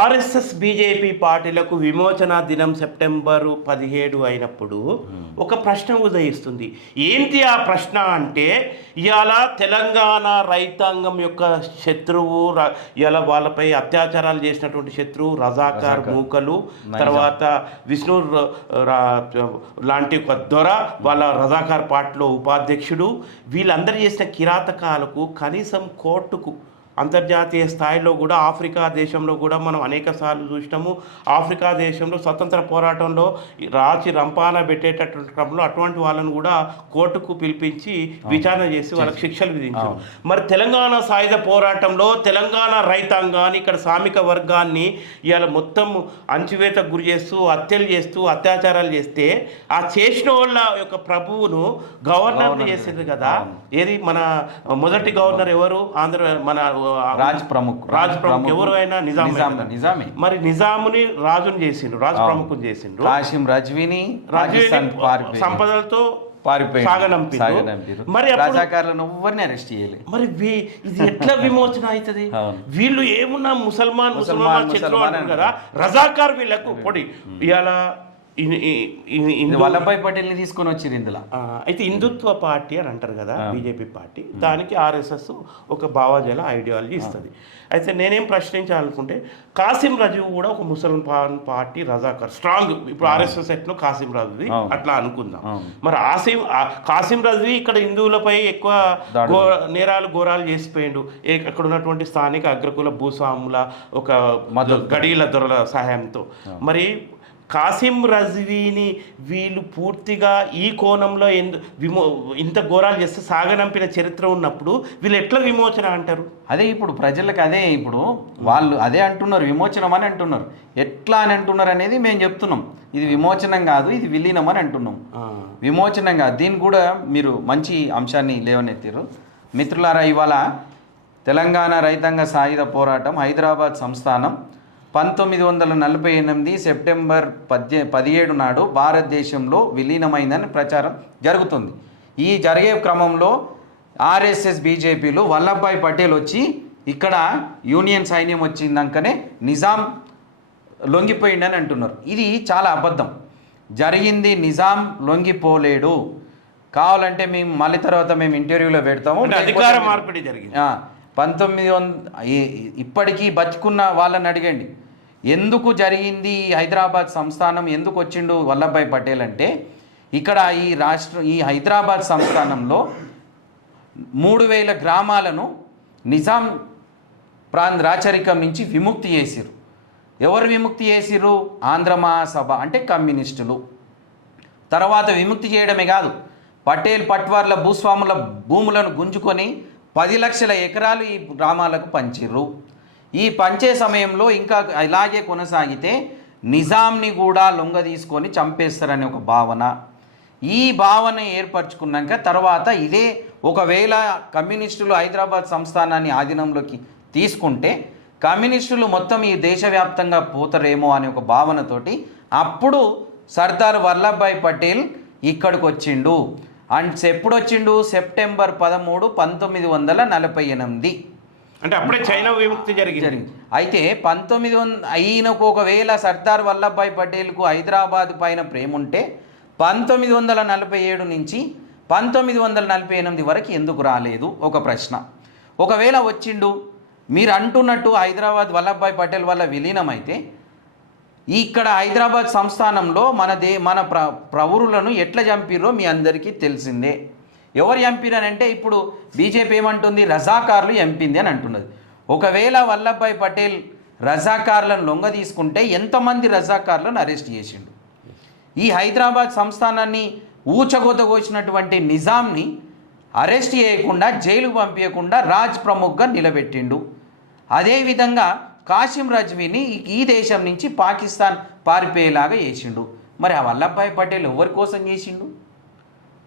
ఆర్ఎస్ఎస్ బీజేపీ పార్టీలకు విమోచన దినం సెప్టెంబరు 17 అయినప్పుడు ఒక ప్రశ్న ఉదయిస్తుంది. ఏంటి ఆ ప్రశ్న అంటే, ఇవాళ తెలంగాణ రైతాంగం యొక్క శత్రువు, ఇవాళ వాళ్ళపై అత్యాచారాలు చేసినటువంటి శత్రువు రజాకార్ మూకలు, తర్వాత విష్ణు లాంటి ఒక దొర, వాళ్ళ రజాకార్ పార్టీలో ఉపాధ్యక్షుడు, వీళ్ళందరూ చేసిన కిరాతకాలకు కనీసం కోర్టుకు అంతర్జాతీయ స్థాయిలో కూడా ఆఫ్రికా దేశంలో కూడా మనం అనేక సార్లు చూసినాము. ఆఫ్రికా దేశంలో స్వతంత్ర పోరాటంలో రాచి రంపాన పెట్టేటటువంటి క్రమంలో అటువంటి వాళ్ళను కూడా కోర్టుకు పిలిపించి విచారణ చేసి వాళ్ళకి శిక్షలు విధించారు. మరి తెలంగాణ సాయుధ పోరాటంలో తెలంగాణ రైతాంగాన్ని, ఇక్కడ శ్రామిక వర్గాన్ని ఇవాళ మొత్తం అంచువేతకు గురి చేస్తూ హత్యలు చేస్తూ అత్యాచారాలు చేస్తే ఆ చేసిన వాళ్ళ యొక్క ప్రభువును గవర్నర్ని చేసింది కదా. ఏది మన మొదటి గవర్నర్ ఎవరు? మన రాజ్ ప్రముఖ్ ఎవరు అయినా నిజామే. మరి నిజాముని రాజుని చేసిండ్రు, రాజ్ ప్రముఖుని చేసిండ్రు. రజ్వీని సంపదలతో సాగనంపారు. మరి రజాకార్లను ఎవరిని అరెస్ట్ చేయలేదు. మరి ఇది ఎట్లా విమోచన అవుతుంది? వీళ్ళు ఏమున్నా ముసల్మాన్ కదా, రజాకార్ వీళ్ళకు పొడి ఇవాళ వల్లభాయ్ పటేల్ని తీసుకొని వచ్చింది ఇందులో. అయితే హిందుత్వ పార్టీ అని అంటారు కదా బీజేపీ పార్టీ, దానికి ఆర్ఎస్ఎస్ ఒక భావజాల ఐడియాలజీ ఇస్తుంది. అయితే నేనేం ప్రశ్నించాలనుకుంటే కాసిం రజీవ్ కూడా ఒక ముసల్మాన్ పార్టీ రజాకర్ స్ట్రాంగ్, ఇప్పుడు ఆర్ఎస్ఎస్ ఎట్లో కాసిం రజీ అట్లా అనుకుందాం. మరి కాసిం రజీ ఇక్కడ హిందువులపై ఎక్కువ నేరాలు ఘోరాలు చేసిపోయిండు. అక్కడ ఉన్నటువంటి స్థానిక అగ్రకుల భూస్వాముల ఒక గడీల దొరల సహాయంతో. మరి కాసిం రజ్వీని వీళ్ళు పూర్తిగా ఈ కోణంలో ఇంత ఘోరాలు చేస్తే సాగనంపిన చరిత్ర ఉన్నప్పుడు వీళ్ళు ఎట్లా విమోచన అంటారు? అదే ఇప్పుడు ప్రజలకు అదే ఇప్పుడు వాళ్ళు అదే అంటున్నారు, విమోచనం అని అంటున్నారు. ఎట్లా అని అంటున్నారు అనేది మేము చెప్తున్నాం. ఇది విమోచనం కాదు, ఇది విలీనం అని అంటున్నాం. విమోచనం కాదు. దీన్ని కూడా మీరు మంచి అంశాన్ని లేవనెత్తారు మిత్రులారా. ఇవాళ తెలంగాణ రైతాంగ సాయుధ పోరాటం హైదరాబాద్ సంస్థానం 1948 సెప్టెంబర్ 17 నాడు భారతదేశంలో విలీనమైందని ప్రచారం జరుగుతుంది. ఈ జరిగే క్రమంలో ఆర్ఎస్ఎస్ బీజేపీలు వల్లభాయ్ పటేల్ వచ్చి ఇక్కడ యూనియన్ సైన్యం వచ్చిందాకనే నిజాం లొంగిపోయిండని అంటున్నారు. ఇది చాలా అబద్ధం. జరిగింది నిజాం లొంగిపోలేడు. కావాలంటే మేము మళ్ళీ తర్వాత మేము ఇంటర్వ్యూలో పెడతాము. అధికార మార్పిడి జరిగింది. 1900 ఇప్పటికీ బతికున్న వాళ్ళని అడిగండి ఎందుకు జరిగింది హైదరాబాద్ సంస్థానం, ఎందుకు వచ్చిండు వల్లభాయ్ పటేల్ అంటే ఇక్కడ ఈ హైదరాబాద్ సంస్థానంలో 3000 గ్రామాలను నిజాం రాచరికం నుంచి విముక్తి చేసిరు. ఎవరు విముక్తి చేసిరు? ఆంధ్ర మహాసభ అంటే కమ్యూనిస్టులు. తర్వాత విముక్తి చేయడమే కాదు, పటేల్ పట్వార్ల భూస్వాముల భూములను గుంజుకొని 10 లక్షల ఎకరాలు ఈ గ్రామాలకు పంచిర్రు. ఈ పంచే సమయంలో ఇంకా ఇలాగే కొనసాగితే నిజాంని కూడా లొంగ తీసుకొని చంపేస్తారనే ఒక భావన. ఈ భావన ఏర్పరచుకున్నాక తర్వాత ఇదే ఒకవేళ కమ్యూనిస్టులు హైదరాబాద్ సంస్థానాన్ని ఆధీనంలోకి తీసుకుంటే కమ్యూనిస్టులు మొత్తం ఈ దేశవ్యాప్తంగా పోతారేమో అనే ఒక భావనతోటి అప్పుడు సర్దార్ వల్లభాయ్ పటేల్ ఇక్కడికి వచ్చిండు. అండ్ ఎప్పుడు వచ్చిండు? సెప్టెంబర్ 13, 1948. అంటే అప్పుడే చైనా విముక్తి జరిగింది. అయితే 1900 ఒకవేళ సర్దార్ వల్లభాయ్ పటేల్కు హైదరాబాద్ పైన ప్రేమ ఉంటే 1947 నుంచి 1948 వరకు ఎందుకు రాలేదు? ఒక ప్రశ్న. ఒకవేళ వచ్చిండు మీరు అంటున్నట్టు హైదరాబాద్ వల్లభాయ్ పటేల్ వల్ల విలీనమైతే ఇక్కడ హైదరాబాద్ సంస్థానంలో మన ప్రౌరులను ఎట్లా చంపిరో మీ అందరికీ తెలిసిందే. ఎవరు చంపిరనంటే ఇప్పుడు బీజేపీ ఏమంటుంది? రజాకార్లు చంపింది అని అంటున్నది. ఒకవేళ వల్లభాయ్ పటేల్ రజాకార్లను లొంగ తీసుకుంటే ఎంతమంది రజాకార్లను అరెస్ట్ చేసిండు? ఈ హైదరాబాద్ సంస్థానాన్ని ఊచకోతకోసినటువంటి నిజాంని అరెస్ట్ చేయకుండా జైలుకు పంపించకుండా రాజ్ ప్రముఖ్గా నిలబెట్టిండు. అదేవిధంగా కాసిం రజ్వీని ఈ దేశం నుంచి పాకిస్తాన్ పారిపోయేలాగా చేసిండు. మరి ఆ వల్లభాయ్ పటేల్ ఎవరి కోసం చేసిండు?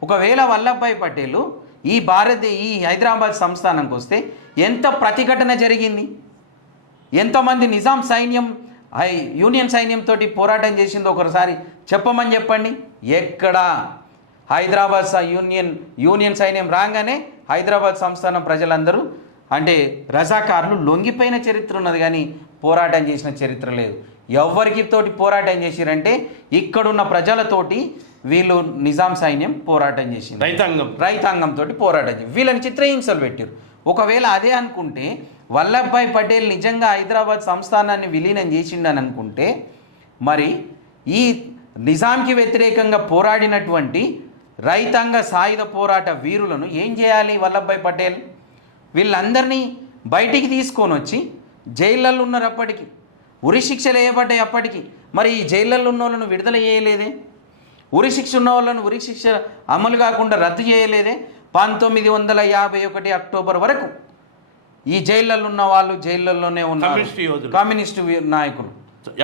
ఒకవేళ వల్లభాయ్ పటేల్ ఈ హైదరాబాద్ సంస్థానంకి వస్తే ఎంత ప్రతిఘటన జరిగింది? ఎంతమంది నిజాం సైన్యం యూనియన్ సైన్యంతో పోరాటం చేసిందో ఒకసారి చెప్పండి. ఎక్కడ హైదరాబాద్ యూనియన్ సైన్యం రాగానే హైదరాబాద్ సంస్థానం ప్రజలందరూ అంటే రజాకార్లు లొంగిపోయిన చరిత్ర ఉన్నది, కానీ పోరాటం చేసిన చరిత్ర లేదు. ఎవరికి తోటి పోరాటం చేసిరంటే ఇక్కడున్న ప్రజలతోటి వీళ్ళు నిజాం సైన్యం పోరాటం చేసింది, రైతాంగంతో పోరాటం చేసి వీళ్ళని చిత్రహింసలు పెట్టారు. ఒకవేళ అదే అనుకుంటే వల్లభాయ్ పటేల్ నిజంగా హైదరాబాద్ సంస్థానాన్ని విలీనం చేసిండని అనుకుంటే మరి ఈ నిజాంకి వ్యతిరేకంగా పోరాడినటువంటి రైతాంగ సాయుధ పోరాట వీరులను ఏం చేయాలి వల్లభాయ్ పటేల్? వీళ్ళందరినీ బయటికి తీసుకొని వచ్చి జైళ్ళల్లో ఉన్నారు. అప్పటికి ఉరి శిక్షలు వేయబడ్డాయి. అప్పటికి మరి ఈ జైళ్ళల్లో ఉన్న వాళ్ళను విడుదల చేయలేదే? ఉరి శిక్ష ఉన్న వాళ్ళను ఉరి శిక్ష అమలు కాకుండా రద్దు చేయలేదే? 1951 అక్టోబర్ వరకు ఈ జైళ్ళల్లో ఉన్న వాళ్ళు జైళ్ళల్లోనే ఉన్నారు. కమ్యూనిస్టు నాయకులు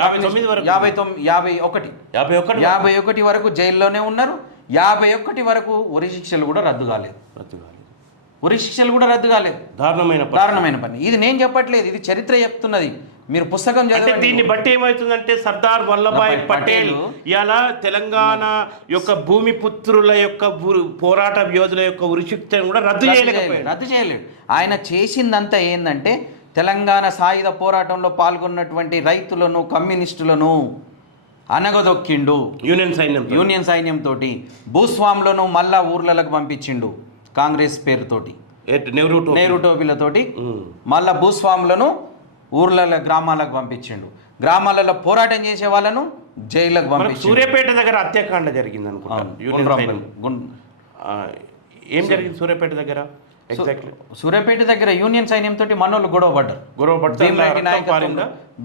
51 వరకు జైల్లోనే ఉన్నారు. 51 వరకు ఉరి శిక్షలు కూడా రద్దు కాలేదు. దారుణమైన పని. ఇది నేను చెప్పట్లేదు, ఇది చరిత్ర చెప్తున్నది. మీరు పుస్తకం అంటే చదవండి. దీన్ని బట్టి ఏమవుతుందంటే సర్దార్ వల్లభాయ్ పటేల్ ఇలా తెలంగాణ యొక్క భూమి పుత్రుల యొక్క పోరాట యోధుల యొక్క ఉరిశిక్షను కూడా రద్దు చేయలేడు. ఆయన చేసిందంతా ఏంటంటే తెలంగాణ సాయుధ పోరాటంలో పాల్గొన్నటువంటి రైతులను కమ్యూనిస్టులను అనగదొక్కిండు. యూనియన్ సైన్యంతో భూస్వాములను మళ్ళా ఊర్లలకు పంపించిండు కాంగ్రెస్ పేరుతోటి, నెహ్రూ టోపీలతోటి మళ్ళా భూస్వాములను ఊర్ల గ్రామాలకు పంపించిండు. గ్రామాలలో పోరాటం చేసే వాళ్ళను జైళ్ళకు పంపించిండు. సూర్యాపేట దగ్గర హత్యాకాండ జరిగింది అనుకుంటా. ఏం జరిగింది సూర్యాపేట దగ్గర? సూర్యాపేట దగ్గర యూనియన్ సైన్యం తోటి మనోళ్ళు గొడవ పడ్డారు.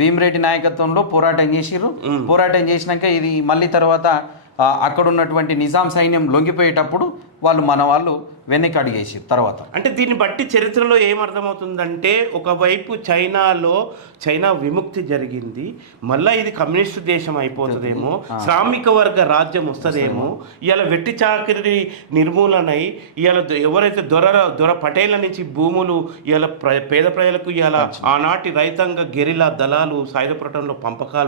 భీమిరెడ్డి నాయకత్వంలో పోరాటం చేసిర్రు. పోరాటం చేసినాక ఇది మళ్ళీ తర్వాత అక్కడ ఉన్నటువంటి నిజాం సైన్యం లొంగిపోయేటప్పుడు వాళ్ళు వెనక్కి అడిగేసారు తర్వాత. అంటే దీన్ని బట్టి చరిత్రలో ఏమర్థమవుతుందంటే ఒకవైపు చైనా విముక్తి జరిగింది, మళ్ళీ ఇది కమ్యూనిస్టు దేశం అయిపోతుందేమో, శ్రామిక వర్గ రాజ్యం వస్తుందేమో, ఇవాళ వెట్టి చాకరీ నిర్మూలనై ఇవాళ ఎవరైతే దొర పటేళ్ల నుంచి భూములు ఇవాళ పేద ప్రజలకు ఇవాళ ఆనాటి రైతాంగ గెరిలా దళాలు సాయుధ పోరాటంలో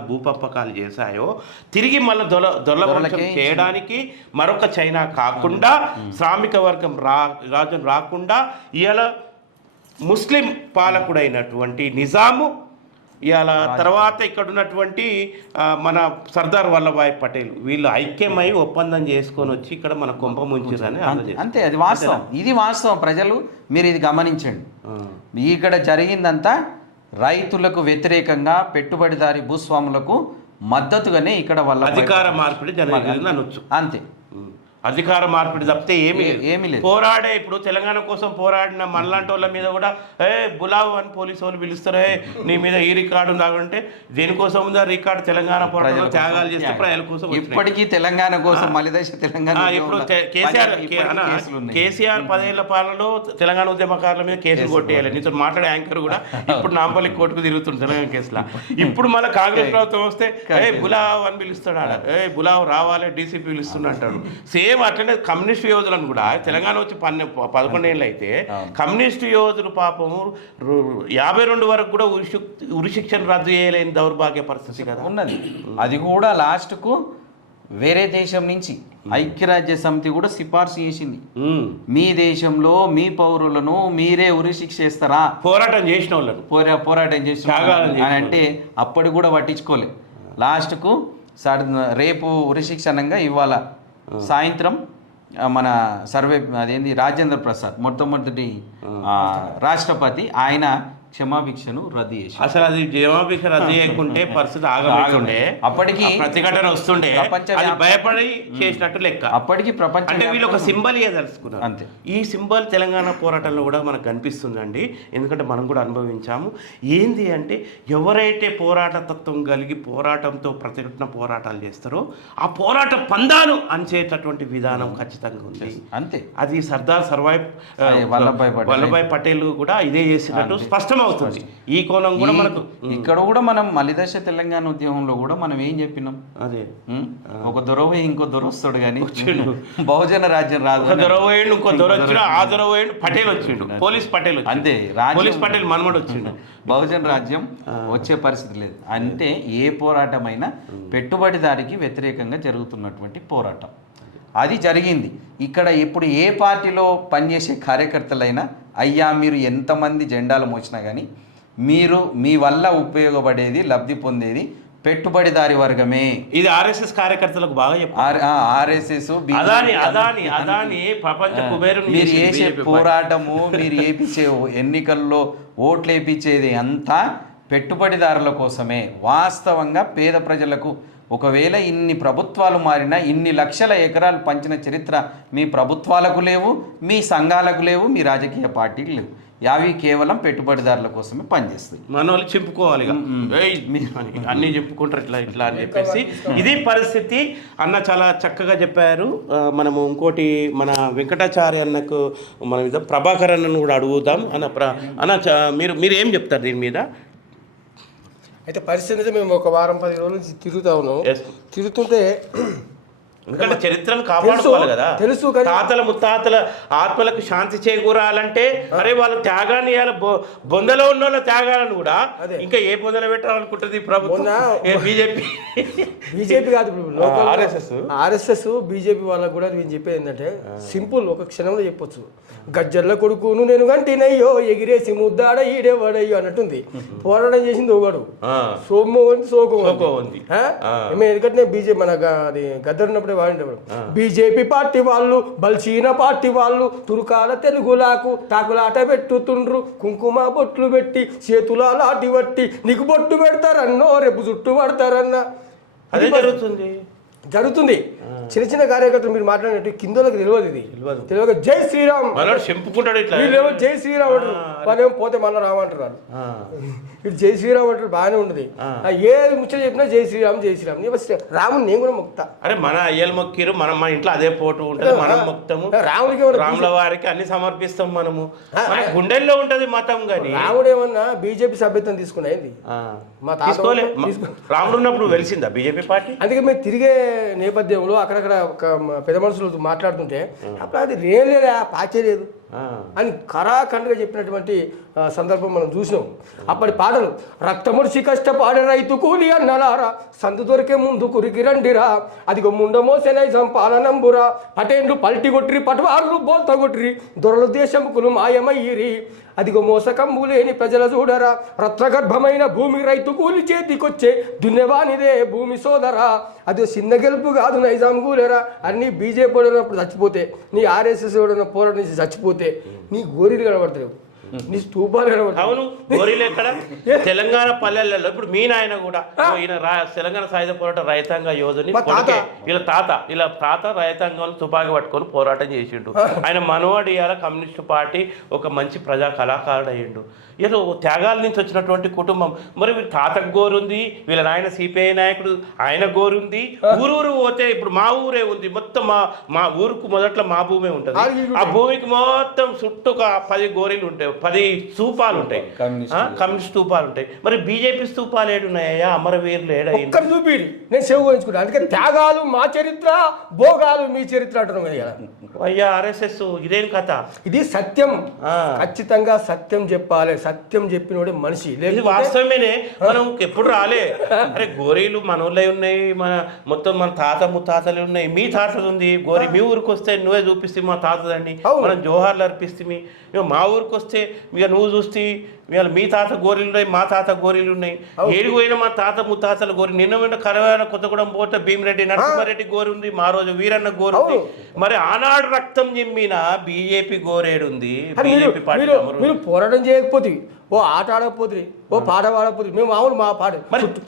భూ పంపకాలు చేశాయో తిరిగి మళ్ళీ దొరల చేయడానికి మరొక చైనా కాకుండా శ్రామిక వర్గం రాజ్యం రాకుండా ఇవాళ ముస్లిం పాలకుడైనటువంటి నిజాము ఇవాళ తర్వాత ఇక్కడ ఉన్నటువంటి మన సర్దార్ వల్లభాయ్ పటేల్ వీళ్ళు ఐక్యమై ఒప్పందం చేసుకొని వచ్చి ఇక్కడ మన కొంప ముంచారని అంతే. అది వాస్తవం, ఇది వాస్తవం. ప్రజలు మీరు ఇది గమనించండి. ఇక్కడ జరిగిందంతా రైతులకు వ్యతిరేకంగా పెట్టుబడిదారి భూస్వాములకు మద్దతుగానే ఇక్కడ వాళ్ళ అధికార మార్పిడి జరిగింది అనొచ్చు. అంతే, అధికార మార్పిడి తప్పితే ఏమీ లేదు. పోరాడే ఇప్పుడు తెలంగాణ కోసం పోరాడిన మనలాంటి వాళ్ళ మీద కూడా బులావు అని పోలీసు వాళ్ళు పిలుస్తారు, నీ మీద ఈ రికార్డు ఉందాకంటే దేనికోసం ఉందా రికార్డు? తెలంగాణ పోరాటంలో త్యాగాలు చేస్తే ప్రజల కోసం. ఇప్పటికీ తెలంగాణ కోసం మలిదశ తెలంగాణ ఇప్పుడు కేసీఆర్ 10 ఏళ్ల పాలనలో తెలంగాణ ఉద్యమకారుల మీద కేసులు కొట్టేయాలి. నీతో మాట్లాడే యాంకర్ కూడా ఇప్పుడు నాంపల్లి కోర్టుకు తిరుగుతుంది తెలంగాణ కేసులో. ఇప్పుడు మళ్ళీ కాంగ్రెస్ ప్రభుత్వం వస్తే బులావు అని పిలుస్తాడు, ఆడ బులావు రావాలి డీసీపీ పిలుస్తున్నా అంటాడు. సేమ్ అట్లనే కమ్యూనిస్ట్ యోధులను కూడా తెలంగాణ వచ్చి 11 ఏళ్ళు అయితే కమ్యూనిస్ట్ యోధులు పాపము 52 వరకు కూడా ఉరిశిక్షను రద్దు చేయలేని దౌర్భాగ్య పరిస్థితి కదా ఉన్నది. అది కూడా లాస్ట్కు వేరే దేశం నుంచి ఐక్యరాజ్య సమితి కూడా సిఫార్సు చేసింది, మీ దేశంలో మీ పౌరులను మీరే ఉరిశిక్ష చేస్తారా పోరాటం చేసిన వాళ్ళను పోరాటం చేసిన అని అంటే అప్పటి కూడా పట్టించుకోలే. లాస్ట్కు రేపు ఉరిశిక్ష అనంగా ఇవాళ సాయంత్రం మన అదేంది రాజేంద్ర ప్రసాద్ మొట్టమొదటి రాష్ట్రపతి ఆయన క్షమాభిక్షను రద్దు చేసి అసలు అది క్షమాభిక్ష రద్దు చేయకుంటే పరిస్థితి ఆగకుండే అప్పటికి ప్రతిఘటన వస్తుండే, భయపడి చేసినట్టు లెక్క. అప్పటికి ప్రపంచం అంటే వీళ్ళు ఒక సింబల్ తెలుసుకున్నారు. అంతే. ఈ సింబల్ తెలంగాణ పోరాటంలో కూడా మనకు కనిపిస్తుందండి. ఎందుకంటే మనం కూడా అనుభవించాము. ఏంది అంటే ఎవరైతే పోరాట తత్వం కలిగి పోరాటంతో ప్రతిఘటన పోరాటాలు చేస్తారో ఆ పోరాట పందాలు అంచేటటువంటి విధానం ఖచ్చితంగా ఉంది. అంతే. అది సర్దార్ వల్లభాయ్ పటేల్ కూడా ఇదే చేసినట్టు స్పష్టం అవుతుంది. ఈ కోణం కూడా మనకు ఇక్కడ కూడా మనం మలిదశ తెలంగాణ ఉద్యమంలో కూడా మనం ఏం చెప్పినాం, అదే ఒక దొరవై ఇంకో దొరొస్తాడు కానీ బహుజన రాజ్యం రాదు. దొరవైండు ఇంకో దొర వచ్చిండు, ఆ దొరవైండు పటేల్ వచ్చిండు, పోలీస్ పటేల్ అంతే, పోలీస్ పటేల్ మనమడు వచ్చిండు. బహుజన రాజ్యం వచ్చే పరిస్థితి లేదు. అంటే ఏ పోరాటమైనా పెట్టుబడిదారికి వ్యతిరేకంగా జరుగుతున్నటువంటి పోరాటం అది జరిగింది. ఇక్కడ ఇప్పుడు ఏ పార్టీలో పనిచేసే కార్యకర్తలైనా అయ్యా మీరు ఎంతమంది జెండాలు మోసినా కానీ మీరు మీ వల్ల ఉపయోగపడేది లబ్ధి పొందేది పెట్టుబడిదారి వర్గమే. ఇది ఆర్ఎస్ఎస్ కార్యకర్తలకు బాగా చెప్పారు. ఆర్ఎస్ఎస్ మీరు చేసే పోరాటము, మీరు ఏపించే ఎన్నికల్లో ఓట్లు వేయించేది అంతా పెట్టుబడిదారుల కోసమే. వాస్తవంగా పేద ప్రజలకు ఒకవేళ ఇన్ని ప్రభుత్వాలు మారినా ఇన్ని లక్షల ఎకరాలు పంచిన చరిత్ర మీ ప్రభుత్వాలకు లేవు, మీ సంఘాలకు లేవు, మీ రాజకీయ పార్టీలు లేవు. అవి కేవలం పెట్టుబడిదారుల కోసమే పనిచేస్తాయి. మన వాళ్ళు చెప్పుకోవాలి, అన్నీ చెప్పుకుంటారు ఇట్లా అని చెప్పేసి. ఇది పరిస్థితి. అన్న చాలా చక్కగా చెప్పారు. మనము ఇంకోటి మన వెంకటాచార్య అన్నకు మన మీద ప్రభాకర్ అన్నను కూడా అడుగుదాం. అన్న మీరు ఏం చెప్తారు దీని మీద? అయితే పరిస్థితి మేము ఒక వారం 10 రోజుల నుంచి తిరుగుతా ఉన్నాం. తిరుగుతుంటే ఎందుకంటే చరిత్రను కాపాడుకోవాలి కదా. తెలుసు కానీ తాతల ముత్తాతల ఆత్మలకు శాంతి చేకూరాలంటే అరే వాళ్ళ త్యాగాన్ని ఇవాళ బొందలో ఉన్న వాళ్ళ త్యాగాలను కూడా ఇంకా ఏ బొందలో పెట్టాలనుకుంటుంది ఈ ప్రభుత్వం, బీజేపీ కాదు ఆర్ఎస్ఎస్ బీజేపీ వాళ్ళకు కూడా నేను చెప్పేది ఏంటంటే సింపుల్, ఒక క్షణంలో చెప్పొచ్చు. గజ్జర్ల కొడుకును నేను గంటినయ్యో ఎగిరేసి ముద్దాడ ఈడేవాడయ్యో అన్నట్టుంది. పోరాటం చేసింది ఒకడు, సోము సోకం ఉంది. ఎందుకంటే బీజేపీ మన అది గద్దర్ ఉన్నప్పుడే వాడినప్పుడు బీజేపీ పార్టీ వాళ్ళు బల్చీన పార్టీ వాళ్ళు తురుకాల తెలుగులాకు తాకులాట పెట్టుతుండ్రు, కుంకుమ బొట్లు పెట్టి చేతుల లాటి పట్టి నీకు బొట్టు పెడతారన్నో రేపు జుట్టు పడతారన్న. అదే జరుగుతుంది. చిన్న చిన్న కార్యకర్తలు మీరు మాట్లాడినట్టు కిందలకు తెలియదు, ఇది తెలియక జై శ్రీరామ్ చెప్పుకుంటాడు, జై శ్రీరామ్ అంటారు, వాళ్ళేమో పోతే మళ్ళీ రామంటున్నారు. ఇటు జై శ్రీరామ్ అంటారు, బాగానే ఉండదు. ఏ ముచ్చట చెప్పినా జై శ్రీరామ్ జై శ్రీరామ్. రాముని నేను కూడా మొక్తా. అరే మన అయ్యలు మొక్కిరు, మనం మన ఇంట్లో అదే ఫోటో ఉంటుంది, మనం మొక్తాము. రాముడికి రాముల వారికి అన్ని సమర్పిస్తాం మనము, మన గుండెల్లో ఉంటది మతం. కానీ రాముడు ఏమన్నా బీజేపీ సభ్యత్వం తీసుకునేది మా తీసుకోలే. రాముడు ఉన్నప్పుడు వెలిసిందా బీజేపీ పార్టీ? అందుకే మేము తిరిగే నేపథ్యంలో అక్కడక్కడ పెద్ద మనుషులు మాట్లాడుతుంటే అప్పుడు అది రేలేదా పాచే లేదు అని ఖరాఖండ్గా చెప్పినటువంటి సందర్భం మనం చూసినాం. అప్పటి పాటలు రక్తముడిచి కష్టపాడే రైతు కూలి అన్నలారా, సందు దొరికే ముందు కురికి రండిరా, అదిగో ముండమోసెనై సంపాలనంబురా, పటేండ్లు పల్టి కొట్టిరి పటవార్లు బోల్త కొట్టిరి, దొరల దేశముకులు మాయమయ్యిరి, అదిగో మోసకంబు లేని ప్రజల చూడరా, రత్నగర్భమైన భూమి రైతు కూలి చేతికొచ్చే దున్నెవానిదే భూమి సోదరా, అది చిన్న గెలుపు కాదు నైజాం కూలేరా. అన్ని బీజేపీ ఉన్నప్పుడు చచ్చిపోతే, నీ ఆర్ఎస్ఎస్ పోరాటం నుంచి చచ్చిపోతే నీ గోరీలు కనబడతావు, నీ స్తూపాలు కనబడతావు. అవును, గోరీలు ఎక్కడ? తెలంగాణ పల్లెలలో ఇప్పుడు మీ నాయన కూడా ఈయన తెలంగాణ సాయుధ పోరాట రైతాంగ యోధుని వీళ్ళ తాత రైతాంగం తుపాకి పట్టుకొని పోరాటం చేసిండు. ఆయన మనవాడి ఇవాళ కమ్యూనిస్టు పార్టీ ఒక మంచి ప్రజా కళాకారుడు అయ్యిండు. ఏదో త్యాగాల నుంచి వచ్చినటువంటి కుటుంబం. మరి వీళ్ళ తాతకు గోరుంది, వీళ్ళ నాయన సిపిఐ నాయకుడు ఆయన గోరుంది. ఊరూరు పోతే ఇప్పుడు మా ఊరే ఉంది, మొత్తం మా ఊరుకు మొదట్లో మా భూమే ఉంటుంది. ఆ భూమికి మొత్తం చుట్టూ 10 గోరీలు ఉంటాయి, 10 స్తూపాలు ఉంటాయి, కమ్యూనిస్ట్ స్తూపాలు ఉంటాయి. మరి బీజేపీ స్తూపాలు ఏడున్నాయా? అమరవీరులు ఏడైనా చూపి నేను సేవ కోయించుకుంటా. అందుకే త్యాగాలు మా చరిత్ర, భోగాలు మీ చరిత్ర అంటున్నాం. అయ్యా ఆర్ఎస్ఎస్ ఇదేం కథ? ఇది సత్యం, ఖచ్చితంగా సత్యం చెప్పాలి. సత్యం చెప్పినోడే మనిషి. ఇది వాస్తవమేనే, మనం ఎప్పుడు రాలే. అరే గోరీలు మన ఊళ్ళో ఉన్నాయి, మొత్తం మన తాత ముత్తాతలు ఉన్నాయి. మీ తాతలు ఉంది గోరి, మీ ఊరికి వస్తే నువ్వే చూపిస్తే మా తాతదండి, మనం జోహార్లు అర్పిస్తే. మా ఊరికి వస్తే ఇక నువ్వు చూస్తే ఇవాళ మీ తాత గోరీలు ఉన్నాయి, మా తాత గోరీలు ఉన్నాయి. ఏడికి పోయినా మా తాత ముత్తాతల గోరి. నిన్న కరవాన కొత్తగూడెం పోతే భీమిరెడ్డి నరసింహారెడ్డి గోరి ఉంది, మా రోజు వీరన్న గోరి ఉంది. మరి ఆనాడు రక్తం జిమ్మిన బీజేపీ గోరేడుంది. బీజేపీ పార్టీ మీరు పోరాటం చేయకపోతే, ఓ ఆట ఆడకపోతుంది, ఓ పాట పాడకపోతుంది. మేము మామూలు మా పాట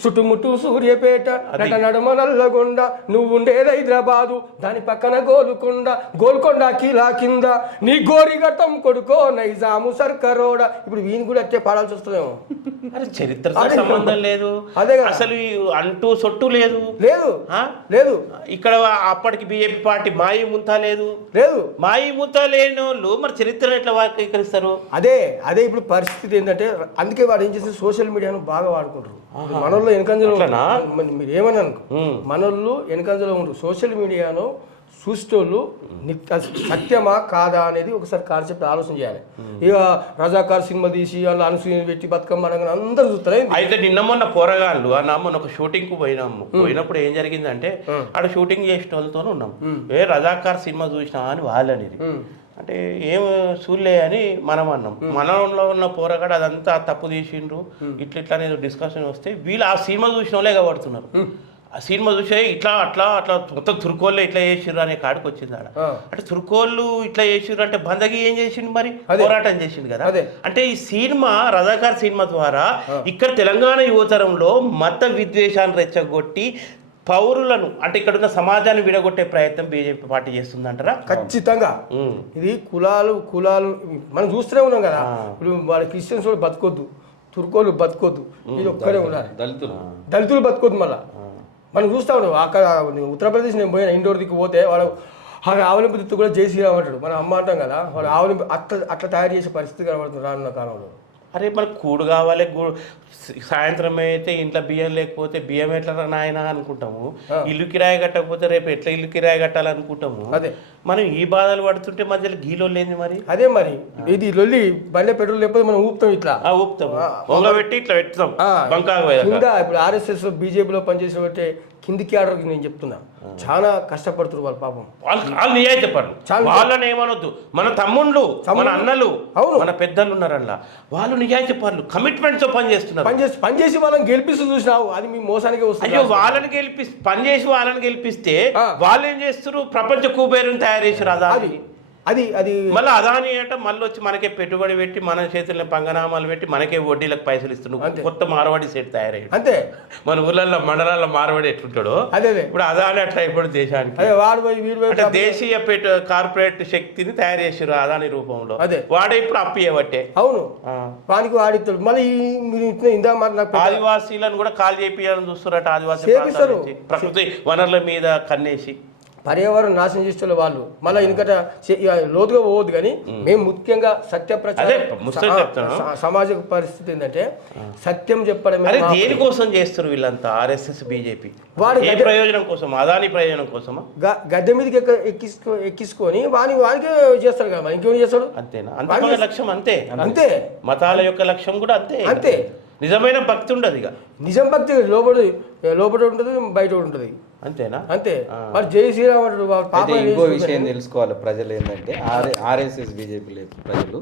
చుట్టుముట్టు సూర్యపేట నట నడుమ నల్లగొండ, నువ్వు ఉండేది హైదరాబాదు దాని పక్కన గోల్కొండ కీలా కింద, నీ గోరి ఘట్టం కొడుకో నైజాము సర్కరోడ. ఇప్పుడు వీని కూడా అట్టే పాడాల్సి వస్తుందేమో. అరే చరిత్రతో సంబంధం లేదు, అదే అసలు అంటూ సొట్టు లేదు లేదు ఇక్కడ. అప్పటికి బీజేపీ పార్టీ మాయి ముంతా లేదు, మాయి ముంతా లేని వాళ్ళు మరి చరిత్ర ఎట్లా వాకీకరిస్తారు? అదే ఇప్పుడు పరిస్థితి ఏంటంటే, అందుకే వాడు ఏం చేస్తే సోషల్ మీడియాను బాగా వాడుకుంటారు. మనోళ్ళు వెనకంజలో, మీరు ఏమని అనుకో, మనోళ్ళు వెనకంజలో ఉంటారు. సోషల్ మీడియాను చూసేటోళ్ళు సత్యమా కాదా అనేది ఒకసారి కాన్సెప్ట్ ఆలోచన చేయాలి. ఇక రజాకార్ సినిమా తీసి వాళ్ళు అనసూయ పెట్టి బతుకమ్మ అందరూ చూస్తారు. అయితే నిన్న మొన్న పోరగాళ్ళు మొన్న ఒక షూటింగ్ కు పోయినప్పుడు ఏం జరిగిందంటే, ఆడ షూటింగ్ చేసిన వాళ్ళతో ఉన్నాం. రజాకార్ సినిమా చూసినా అని వాళ్ళనేది అంటే ఏం చూడలే అని మనం అన్నాం. మనలో ఉన్న పోరగాడు అదంతా తప్పు తీసిండ్రు ఇట్లా అనేది డిస్కషన్ వస్తే వీళ్ళు ఆ సినిమా చూసిన వాళ్ళే కాబడుతున్నారు. ఆ సినిమా చూసే ఇట్లా మొత్తం తుర్కోళ్ళు ఇట్లా చేసిర్రు అనే కాడికి వచ్చింది ఆడ. అంటే తుర్కోళ్ళు ఇట్లా చేసిర్రు అంటే బందగి ఏం చేసిండు, మరి పోరాటం చేసిండు కదా. అంటే ఈ సినిమా రజాకార్ సినిమా ద్వారా ఇక్కడ తెలంగాణ యువతరంలో మత విద్వేషాన్ని రెచ్చగొట్టి పౌరులను అంటే ఇక్కడున్న సమాజాన్ని విడగొట్టే ప్రయత్నం బీజేపీ పార్టీ చేస్తుందంటారా? ఖచ్చితంగా. ఇది కులాలు మనం చూస్తూనే ఉన్నాం కదా. ఇప్పుడు వాళ్ళ క్రిస్టియన్స్ వాళ్ళు బతకొద్దు, తుర్కోళ్ళు బతకొద్దు, ఇది ఒక్కడే ఉన్నారు. దళితులు బతకొద్దు. మళ్ళీ మనం చూస్తా ఉన్నాం. అక్కడ ఉత్తరప్రదేశ్ నేను పోయిన ఇండోర్ దిక్కు పోతే వాడు ఆవలింపు దిత్తు కూడా జై శ్రీరామ్ అంటాడు. మనం అమ్మ అంటాం కదా, వాడు ఆవలింపు అట్లా తయారు చేసే పరిస్థితి కనబడుతుంది రానున్న కాలంలో. అరే మనకు కూడు కావాలి, సాయంత్రం అయితే ఇంట్లో బియ్యం లేకపోతే బియ్యం ఎట్లా నాయన అనుకుంటాము, ఇల్లు కిరాయి కట్టకపోతే రేపు ఎట్లా ఇల్లు కిరాయి కట్టాలనుకుంటాము. అదే మనం ఈ బాధలు పడుతుంటే మధ్యలో గీలో లేని మరి అదే మరి ఇది లొల్లి బండి పెట్రోల్ లేకపోతే మనం ఊపుతాం ఇట్లా ఊపుతాము, పెట్టి ఇట్లా పెడతాం బంకా కింద. ఇప్పుడు ఆర్ఎస్ఎస్ బీజేపీలో పనిచేసిన బట్టే కిందికి ఆర్డర్కి నేను చెప్తున్నా, చాలా కష్టపడుతున్నారు వాళ్ళు పాపం. వాళ్ళు నిజాయితీ పడరు, వాళ్ళని ఏమనొద్దు. మన తమ్ముళ్ళు, మన అన్నలు, మన పెద్దలు ఉన్నారల్లా, వాళ్ళు నిజాయితీ పడరు, కమిట్మెంట్తో పనిచేస్తున్నారు. పనిచేసి వాళ్ళని గెలిపిస్తూ చూసినావు, అది మీ మోసానికి వస్తుంది. అయ్యో వాళ్ళని పనిచేసి వాళ్ళని గెలిపిస్తే వాళ్ళు ఏం చేస్తారు, ప్రపంచ కుబేరుని తయారు చేసారు. అది అది మళ్ళీ అదాని అంటే మళ్ళీ వచ్చి మనకే పెట్టుబడి పెట్టి మన చేతుల్లో పంగనామాలు పెట్టి మనకే వడ్డీలకు పైసలు ఇస్తున్నాడు. కొత్త మార్వాడి సెట్ తయారయ్యాడు అంతే. మన ఊళ్ళల్లో మండలాల్లో మార్వాడి ఎట్లుంటాడో అదే ఇప్పుడు అదాని అట్లా ఇప్పుడు దేశానికి అంటే దేశీయ కార్పొరేట్ శక్తిని తయారు చేసారు అదాని రూపంలో. అదే వాడే ఇప్పుడు అప్పియబట్టే. అవును, వానికి వాడిస్తాడు. మళ్ళీ ఇందా ఆదివాసీలను కూడా కాల్ చేపియాలని చూస్తారట. ఆదివాసీ ప్రకృతి వనరుల మీద కన్నేసి పర్యావరణం నాశనం చేస్తున్న వాళ్ళు. మళ్ళీ ఇంకట లోతుగా పోవద్దు, కానీ మేము ముఖ్యంగా సత్య ప్రచారం, సమాజ పరిస్థితి ఏంటంటే సత్యం చెప్పడం. దేనికోసం చేస్తారు వీళ్ళంతా? ఆర్ఎస్ఎస్ బీజేపీ ఏ ప్రయోజనం కోసం? అదాని ప్రయోజనం కోసమా? గద్దె మీదకి ఎక్కించుకొని వానికే చేస్తారు కదా, ఇంకేం చేస్తాడు? అంతేనా? అంత లక్ష్యం అంతే. అంతే, మతాల యొక్క లక్ష్యం కూడా అంతే. అంతే. నిజమైన భక్తి ఉండదు. ఇక నిజం భక్తి లోపల ఉంటుంది, బయట ఉంటుంది. అంతేనా? అంతే. మరి జై శ్రీరామ్. ఇంకో విషయం తెలుసుకోవాలి ప్రజలు ఏంటంటే, ఆర్ఎస్ఎస్ బీజేపీ ప్రజలు,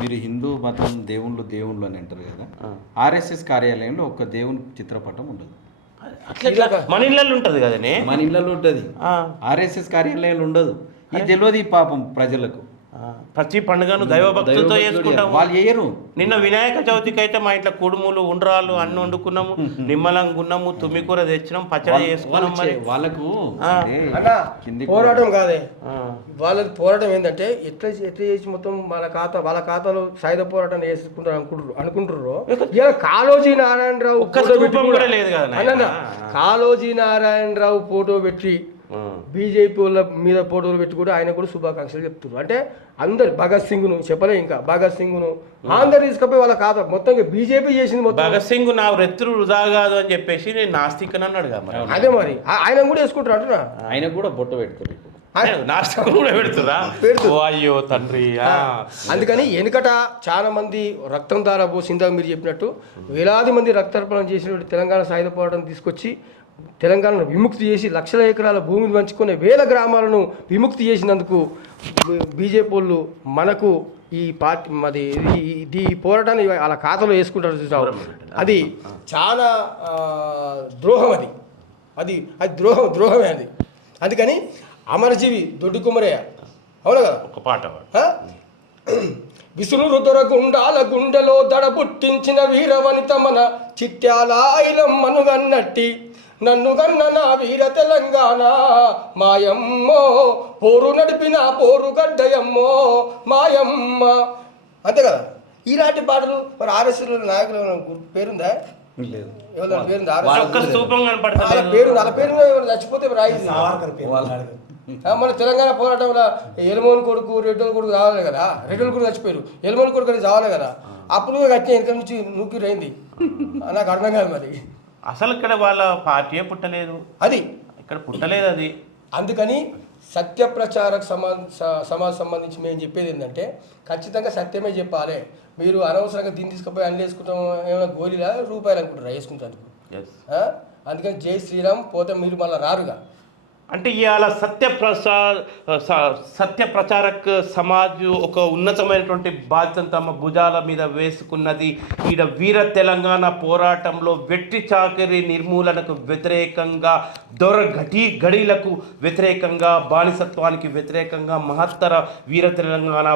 మీరు హిందూ మతం దేవుళ్ళు అని అంటారు కదా, ఆర్ఎస్ఎస్ కార్యాలయంలో ఒక దేవుని చిత్రపటం ఉండదు. మన ఇళ్ళల్లో ఉంటది కదనే, మన ఇళ్ళల్లో ఉంటది, ఆర్ఎస్ఎస్ కార్యాలయంలో ఉండదు. ఇది తెలియదు పాపం ప్రజలకు. ప్రతి పండుగను దైవభక్తులతో చేసుకుంటాము. వాళ్ళు చేయరు. నిన్న వినాయక చవితికి అయితే మా ఇంట్లో కుడుములు, ఉండ్రాలు అన్ని వండుకున్నాము, నిమ్మలంగా ఉన్నాము, తుమ్మికూర తెచ్చినాం, పచ్చడి చేసుకున్నాం. మరి వాళ్ళకు పోరాటం కాదే, వాళ్ళది పోరాటం ఏంటంటే ఎట్లా చేసి మొత్తం వాళ్ళ ఖాతాలో సాయుధ పోరాటం వేసుకుంటారు అనుకుంటారు. ఇలా కాళోజీ నారాయణరావు కాళోజీ నారాయణరావు ఫోటో పెట్టి బీజేపీ వాళ్ళ మీద ఫోటోలు పెట్టి కూడా ఆయన కూడా శుభాకాంక్షలు చెప్తున్నారు. అంటే అందరు భగత్ సింగ్ ను చెప్పలే, ఇంకా భగత్ సింగ్ ను అందరు తీసుకపోయి వాళ్ళ ఖాతా మొత్తం బీజేపీ చేసింది. మొత్తం భగత్ సింగ్ నా రెత్తులు వృధా కాదు అని చెప్పేసి నేను నాస్తికని అన్నాడు. అదే మరి ఆయన కూడా వేసుకుంటారు అంటున్నా, ఆయన కూడా బొట్టు పెట్టుకోరు, నాస్తికులు కూడా పెడుతుందా? అయ్యో తండ్రి. అందుకని వెనుకట చాలా మంది రక్తం దారా పోసిందా మీరు చెప్పినట్టు వేలాది మంది రక్తార్పణం చేసినట్టు తెలంగాణ సాయుధ పోరాటం తీసుకొచ్చి తెలంగాణను విముక్తి చేసి లక్షల ఎకరాల భూమిని పంచుకునే వేల గ్రామాలను విముక్తి చేసినందుకు బీజేపీ వాళ్ళు మనకు ఈ పార్టీ మాది ఈ పోరాటాన్ని వాళ్ళ ఖాతాలో వేసుకుంటారు చూసారు. అది చాలా ద్రోహం. అది ద్రోహమే అది. అందుకని అమరజీవి దొడ్డి కుమరయ్య, అవును కదా, ఒక పాట, విసురు దొరగుండాల గుండెలో దడ పుట్టించిన వీరవనిత మన చిట్యాల ఐలమ్మనుగన్నట్టి నన్ను గన్న నా వీర తెలంగాణ మాయమ్మో పోరు నడిపిన పోరు గడ్డయమ్మో మాయమ్మ. అంతే కదా. ఇలాంటి పాటలు మరి ఆర్ఎస్ఎస్ నాయకులు పేరుందా? పేరుందా? వాళ్ళ పేరు చచ్చిపోతే రాయింది. మన తెలంగాణ పోరాటంలో ఎలుమోని కొడుకు రెడ్డి కొడుకు రావాలి కదా, రెడ్డి కొడుకు చచ్చిపోయారు, ఎలుమోని కొడుకు అని రావాలి కదా, అప్పుడు కట్టిన వెనక నుంచి నూకి రైంది. నాకు అర్థం కాదు మరి. అసలు ఇక్కడ వాళ్ళ పార్టీ పుట్టలేదు, అది ఇక్కడ పుట్టలేదు అది. అందుకని సత్య ప్రచారకు సమాజం సంబంధించి మేము చెప్పేది ఏంటంటే ఖచ్చితంగా సత్యమే చెప్పాలి. మీరు అనవసరంగా దీన్ని తీసుకుపోయి అన్ని వేసుకుంటాం, ఏమైనా గోళీలా రూపాయలు అనుకుంటారా వేసుకుంటాను. అందుకని జై శ్రీరామ్ పోతే మీరు మళ్ళీ రారుగా. అంటే ఇవాళ సత్య ప్రచారక్ సమాజ్ ఒక ఉన్నతమైనటువంటి బాధ్యత తమ భుజాల మీద వేసుకున్నది. ఈడ వీర తెలంగాణ పోరాటంలో వెట్టి చాకరీ నిర్మూలనకు వ్యతిరేకంగా, గడీలకు వ్యతిరేకంగా, బానిసత్వానికి వ్యతిరేకంగా మహత్తర వీర తెలంగాణ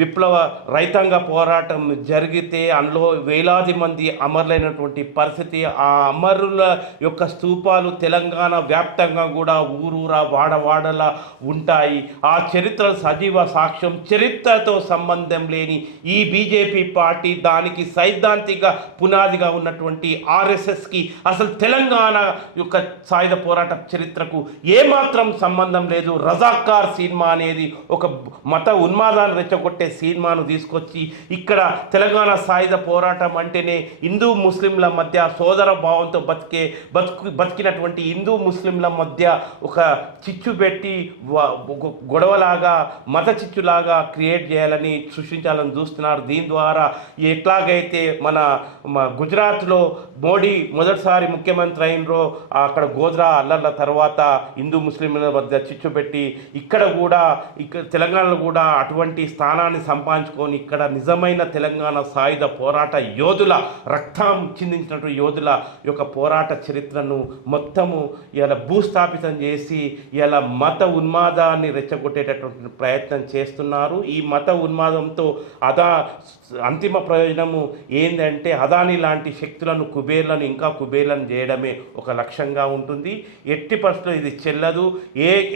విప్లవ రైతాంగ పోరాటం జరిగితే అందులో వేలాది మంది అమరులైనటువంటి పరిస్థితి. ఆ అమరుల యొక్క స్తూపాలు తెలంగాణ వ్యాప్తంగా వ్యాప్తంగా కూడా ఊరూరా వాడవాడలా ఉంటాయి. ఆ చరిత్ర సజీవ సాక్ష్యం. చరిత్రతో సంబంధం లేని ఈ బీజేపీ పార్టీ దానికి సైద్ధాంతిక పునాదిగా ఉన్నటువంటి ఆర్ఎస్ఎస్కి అసలు తెలంగాణ యొక్క సాయుధ పోరాట చరిత్రకు ఏమాత్రం సంబంధం లేదు. రజాకార్ సినిమా అనేది ఒక మత ఉన్మాదాన్ని రెచ్చగొట్టే సినిమాను తీసుకొచ్చి ఇక్కడ తెలంగాణ సాయుధ పోరాటం అంటేనే హిందూ ముస్లింల మధ్య సోదర భావంతో బతికినటువంటి హిందూ ముస్లింల మధ్య ఒక చిచ్చు పెట్టి ఒక గొడవలాగా మత చిచ్చులాగా క్రియేట్ చేయాలని సృష్టించాలని చూస్తున్నారు. దీని ద్వారా ఎట్లాగైతే మన గుజరాత్లో మోడీ మొదటిసారి ముఖ్యమంత్రి అయినరో అక్కడ గోధ్రా అల్లర్ల తర్వాత హిందూ ముస్లింల మధ్య చిచ్చు పెట్టి ఇక్కడ తెలంగాణలో కూడా అటువంటి స్థానాన్ని సంపాదించుకొని ఇక్కడ నిజమైన తెలంగాణ సాయుధ పోరాట యోధుల రక్తం చిందించినటువంటి యోధుల యొక్క పోరాట చరిత్రను మొత్తము ఇలా భూస్థాపితం చేసి ఇలా మత ఉన్మాదాన్ని రెచ్చగొట్టేటటువంటి ప్రయత్నం చేస్తున్నారు. ఈ మత ఉన్మాదంతో అంతిమ ప్రయోజనము ఏంటంటే అదాని లాంటి శక్తులను కుబేర్లను ఇంకా కుబేర్లను చేయడమే ఒక లక్ష్యంగా ఉంటుంది. ఎట్టి పరిస్థితుల్లో ఇది చెల్లదు.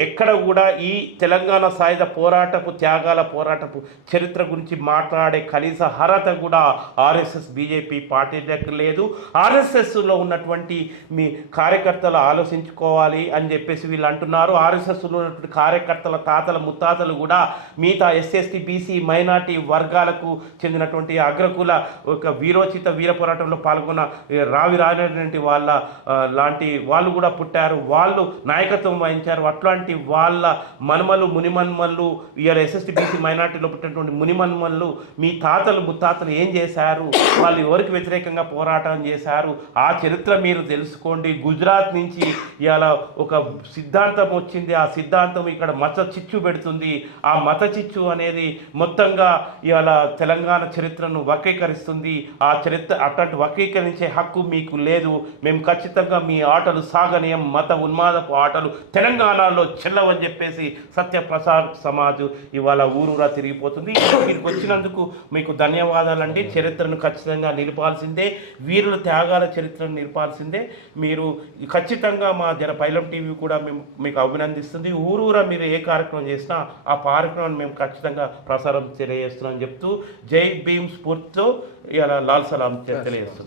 ఎక్కడ కూడా ఈ తెలంగాణ సాయుధ పోరాటపు త్యాగాల పోరాటపు చరిత్ర గురించి మాట్లాడే కనీస అర్హత కూడా ఆర్ఎస్ఎస్ బీజేపీ పార్టీలకు లేదు. ఆర్ఎస్ఎస్లో ఉన్నటువంటి మీ కార్యకర్తలు ఆలోచించుకోవాలి అని చెప్పేసి వీళ్ళు అంటున్నారు. ఆర్ఎస్ఎస్లో ఉన్నటువంటి కార్యకర్తల తాతల ముత్తాతలు కూడా మిగతా ఎస్ఎస్టీ బీసీ మైనార్టీ వర్గాలకు చెందినటువంటి అగ్రకుల ఒక వీరోచిత వీర పోరాటంలో పాల్గొన్న రానటువంటి వాళ్ళ లాంటి వాళ్ళు కూడా పుట్టారు. వాళ్ళు నాయకత్వం వహించారు. అట్లాంటి వాళ్ళ మనుమలు మునిమన్మళ్ళు ఇవాళ ఎస్ఎస్టీ బీసీ మైనార్టీలో పుట్టినటువంటి మునిమన్మళ్ళు మీ తాతలు ముత్తాతలు ఏం చేశారు, వాళ్ళు ఎవరికి వ్యతిరేకంగా పోరాటం చేశారు, ఆ చరిత్ర మీరు తెలుసుకోండి. గుజరాత్ నుంచి ఇవాళ ఒక సిద్ధాంతం వచ్చింది. ఆ సిద్ధాంతం ఇక్కడ మత చిచ్చు పెడుతుంది. ఆ మత చిచ్చు అనేది మొత్తంగా ఇవాళ తెలంగాణ చరిత్రను వక్రీకరిస్తుంది. ఆ చరిత్ర అట్లాంటి వక్రీకరించే హక్కు మీకు లేదు. మేము ఖచ్చితంగా మీ ఆటలు సాగనీయం. మత ఉన్మాదపు ఆటలు తెలంగాణలో చెల్లవని చెప్పేసి సత్యప్రసాద్ సమాజ్ ఇవాళ ఊరూరా తిరిగిపోతుంది. వీరికి వచ్చినందుకు మీకు ధన్యవాదాలండి. చరిత్రను ఖచ్చితంగా నిలపాల్సిందే. వీరుల త్యాగాల చరిత్రను నిలపాల్సిందే. మీరు ఖచ్చితంగా మా పైలం టీవీ కూడా మీకు అభినందిస్తుంది. ఊరూరా మీరు ఏ కార్యక్రమం చేసినా ఆ కార్యక్రమాన్ని మేము ఖచ్చితంగా ప్రసారం తెలియజేస్తున్నామని చెప్తూ జై భీమ్ స్ఫూర్తితో ఇలా లాల్ సలాం తెలియజేస్తున్నాం.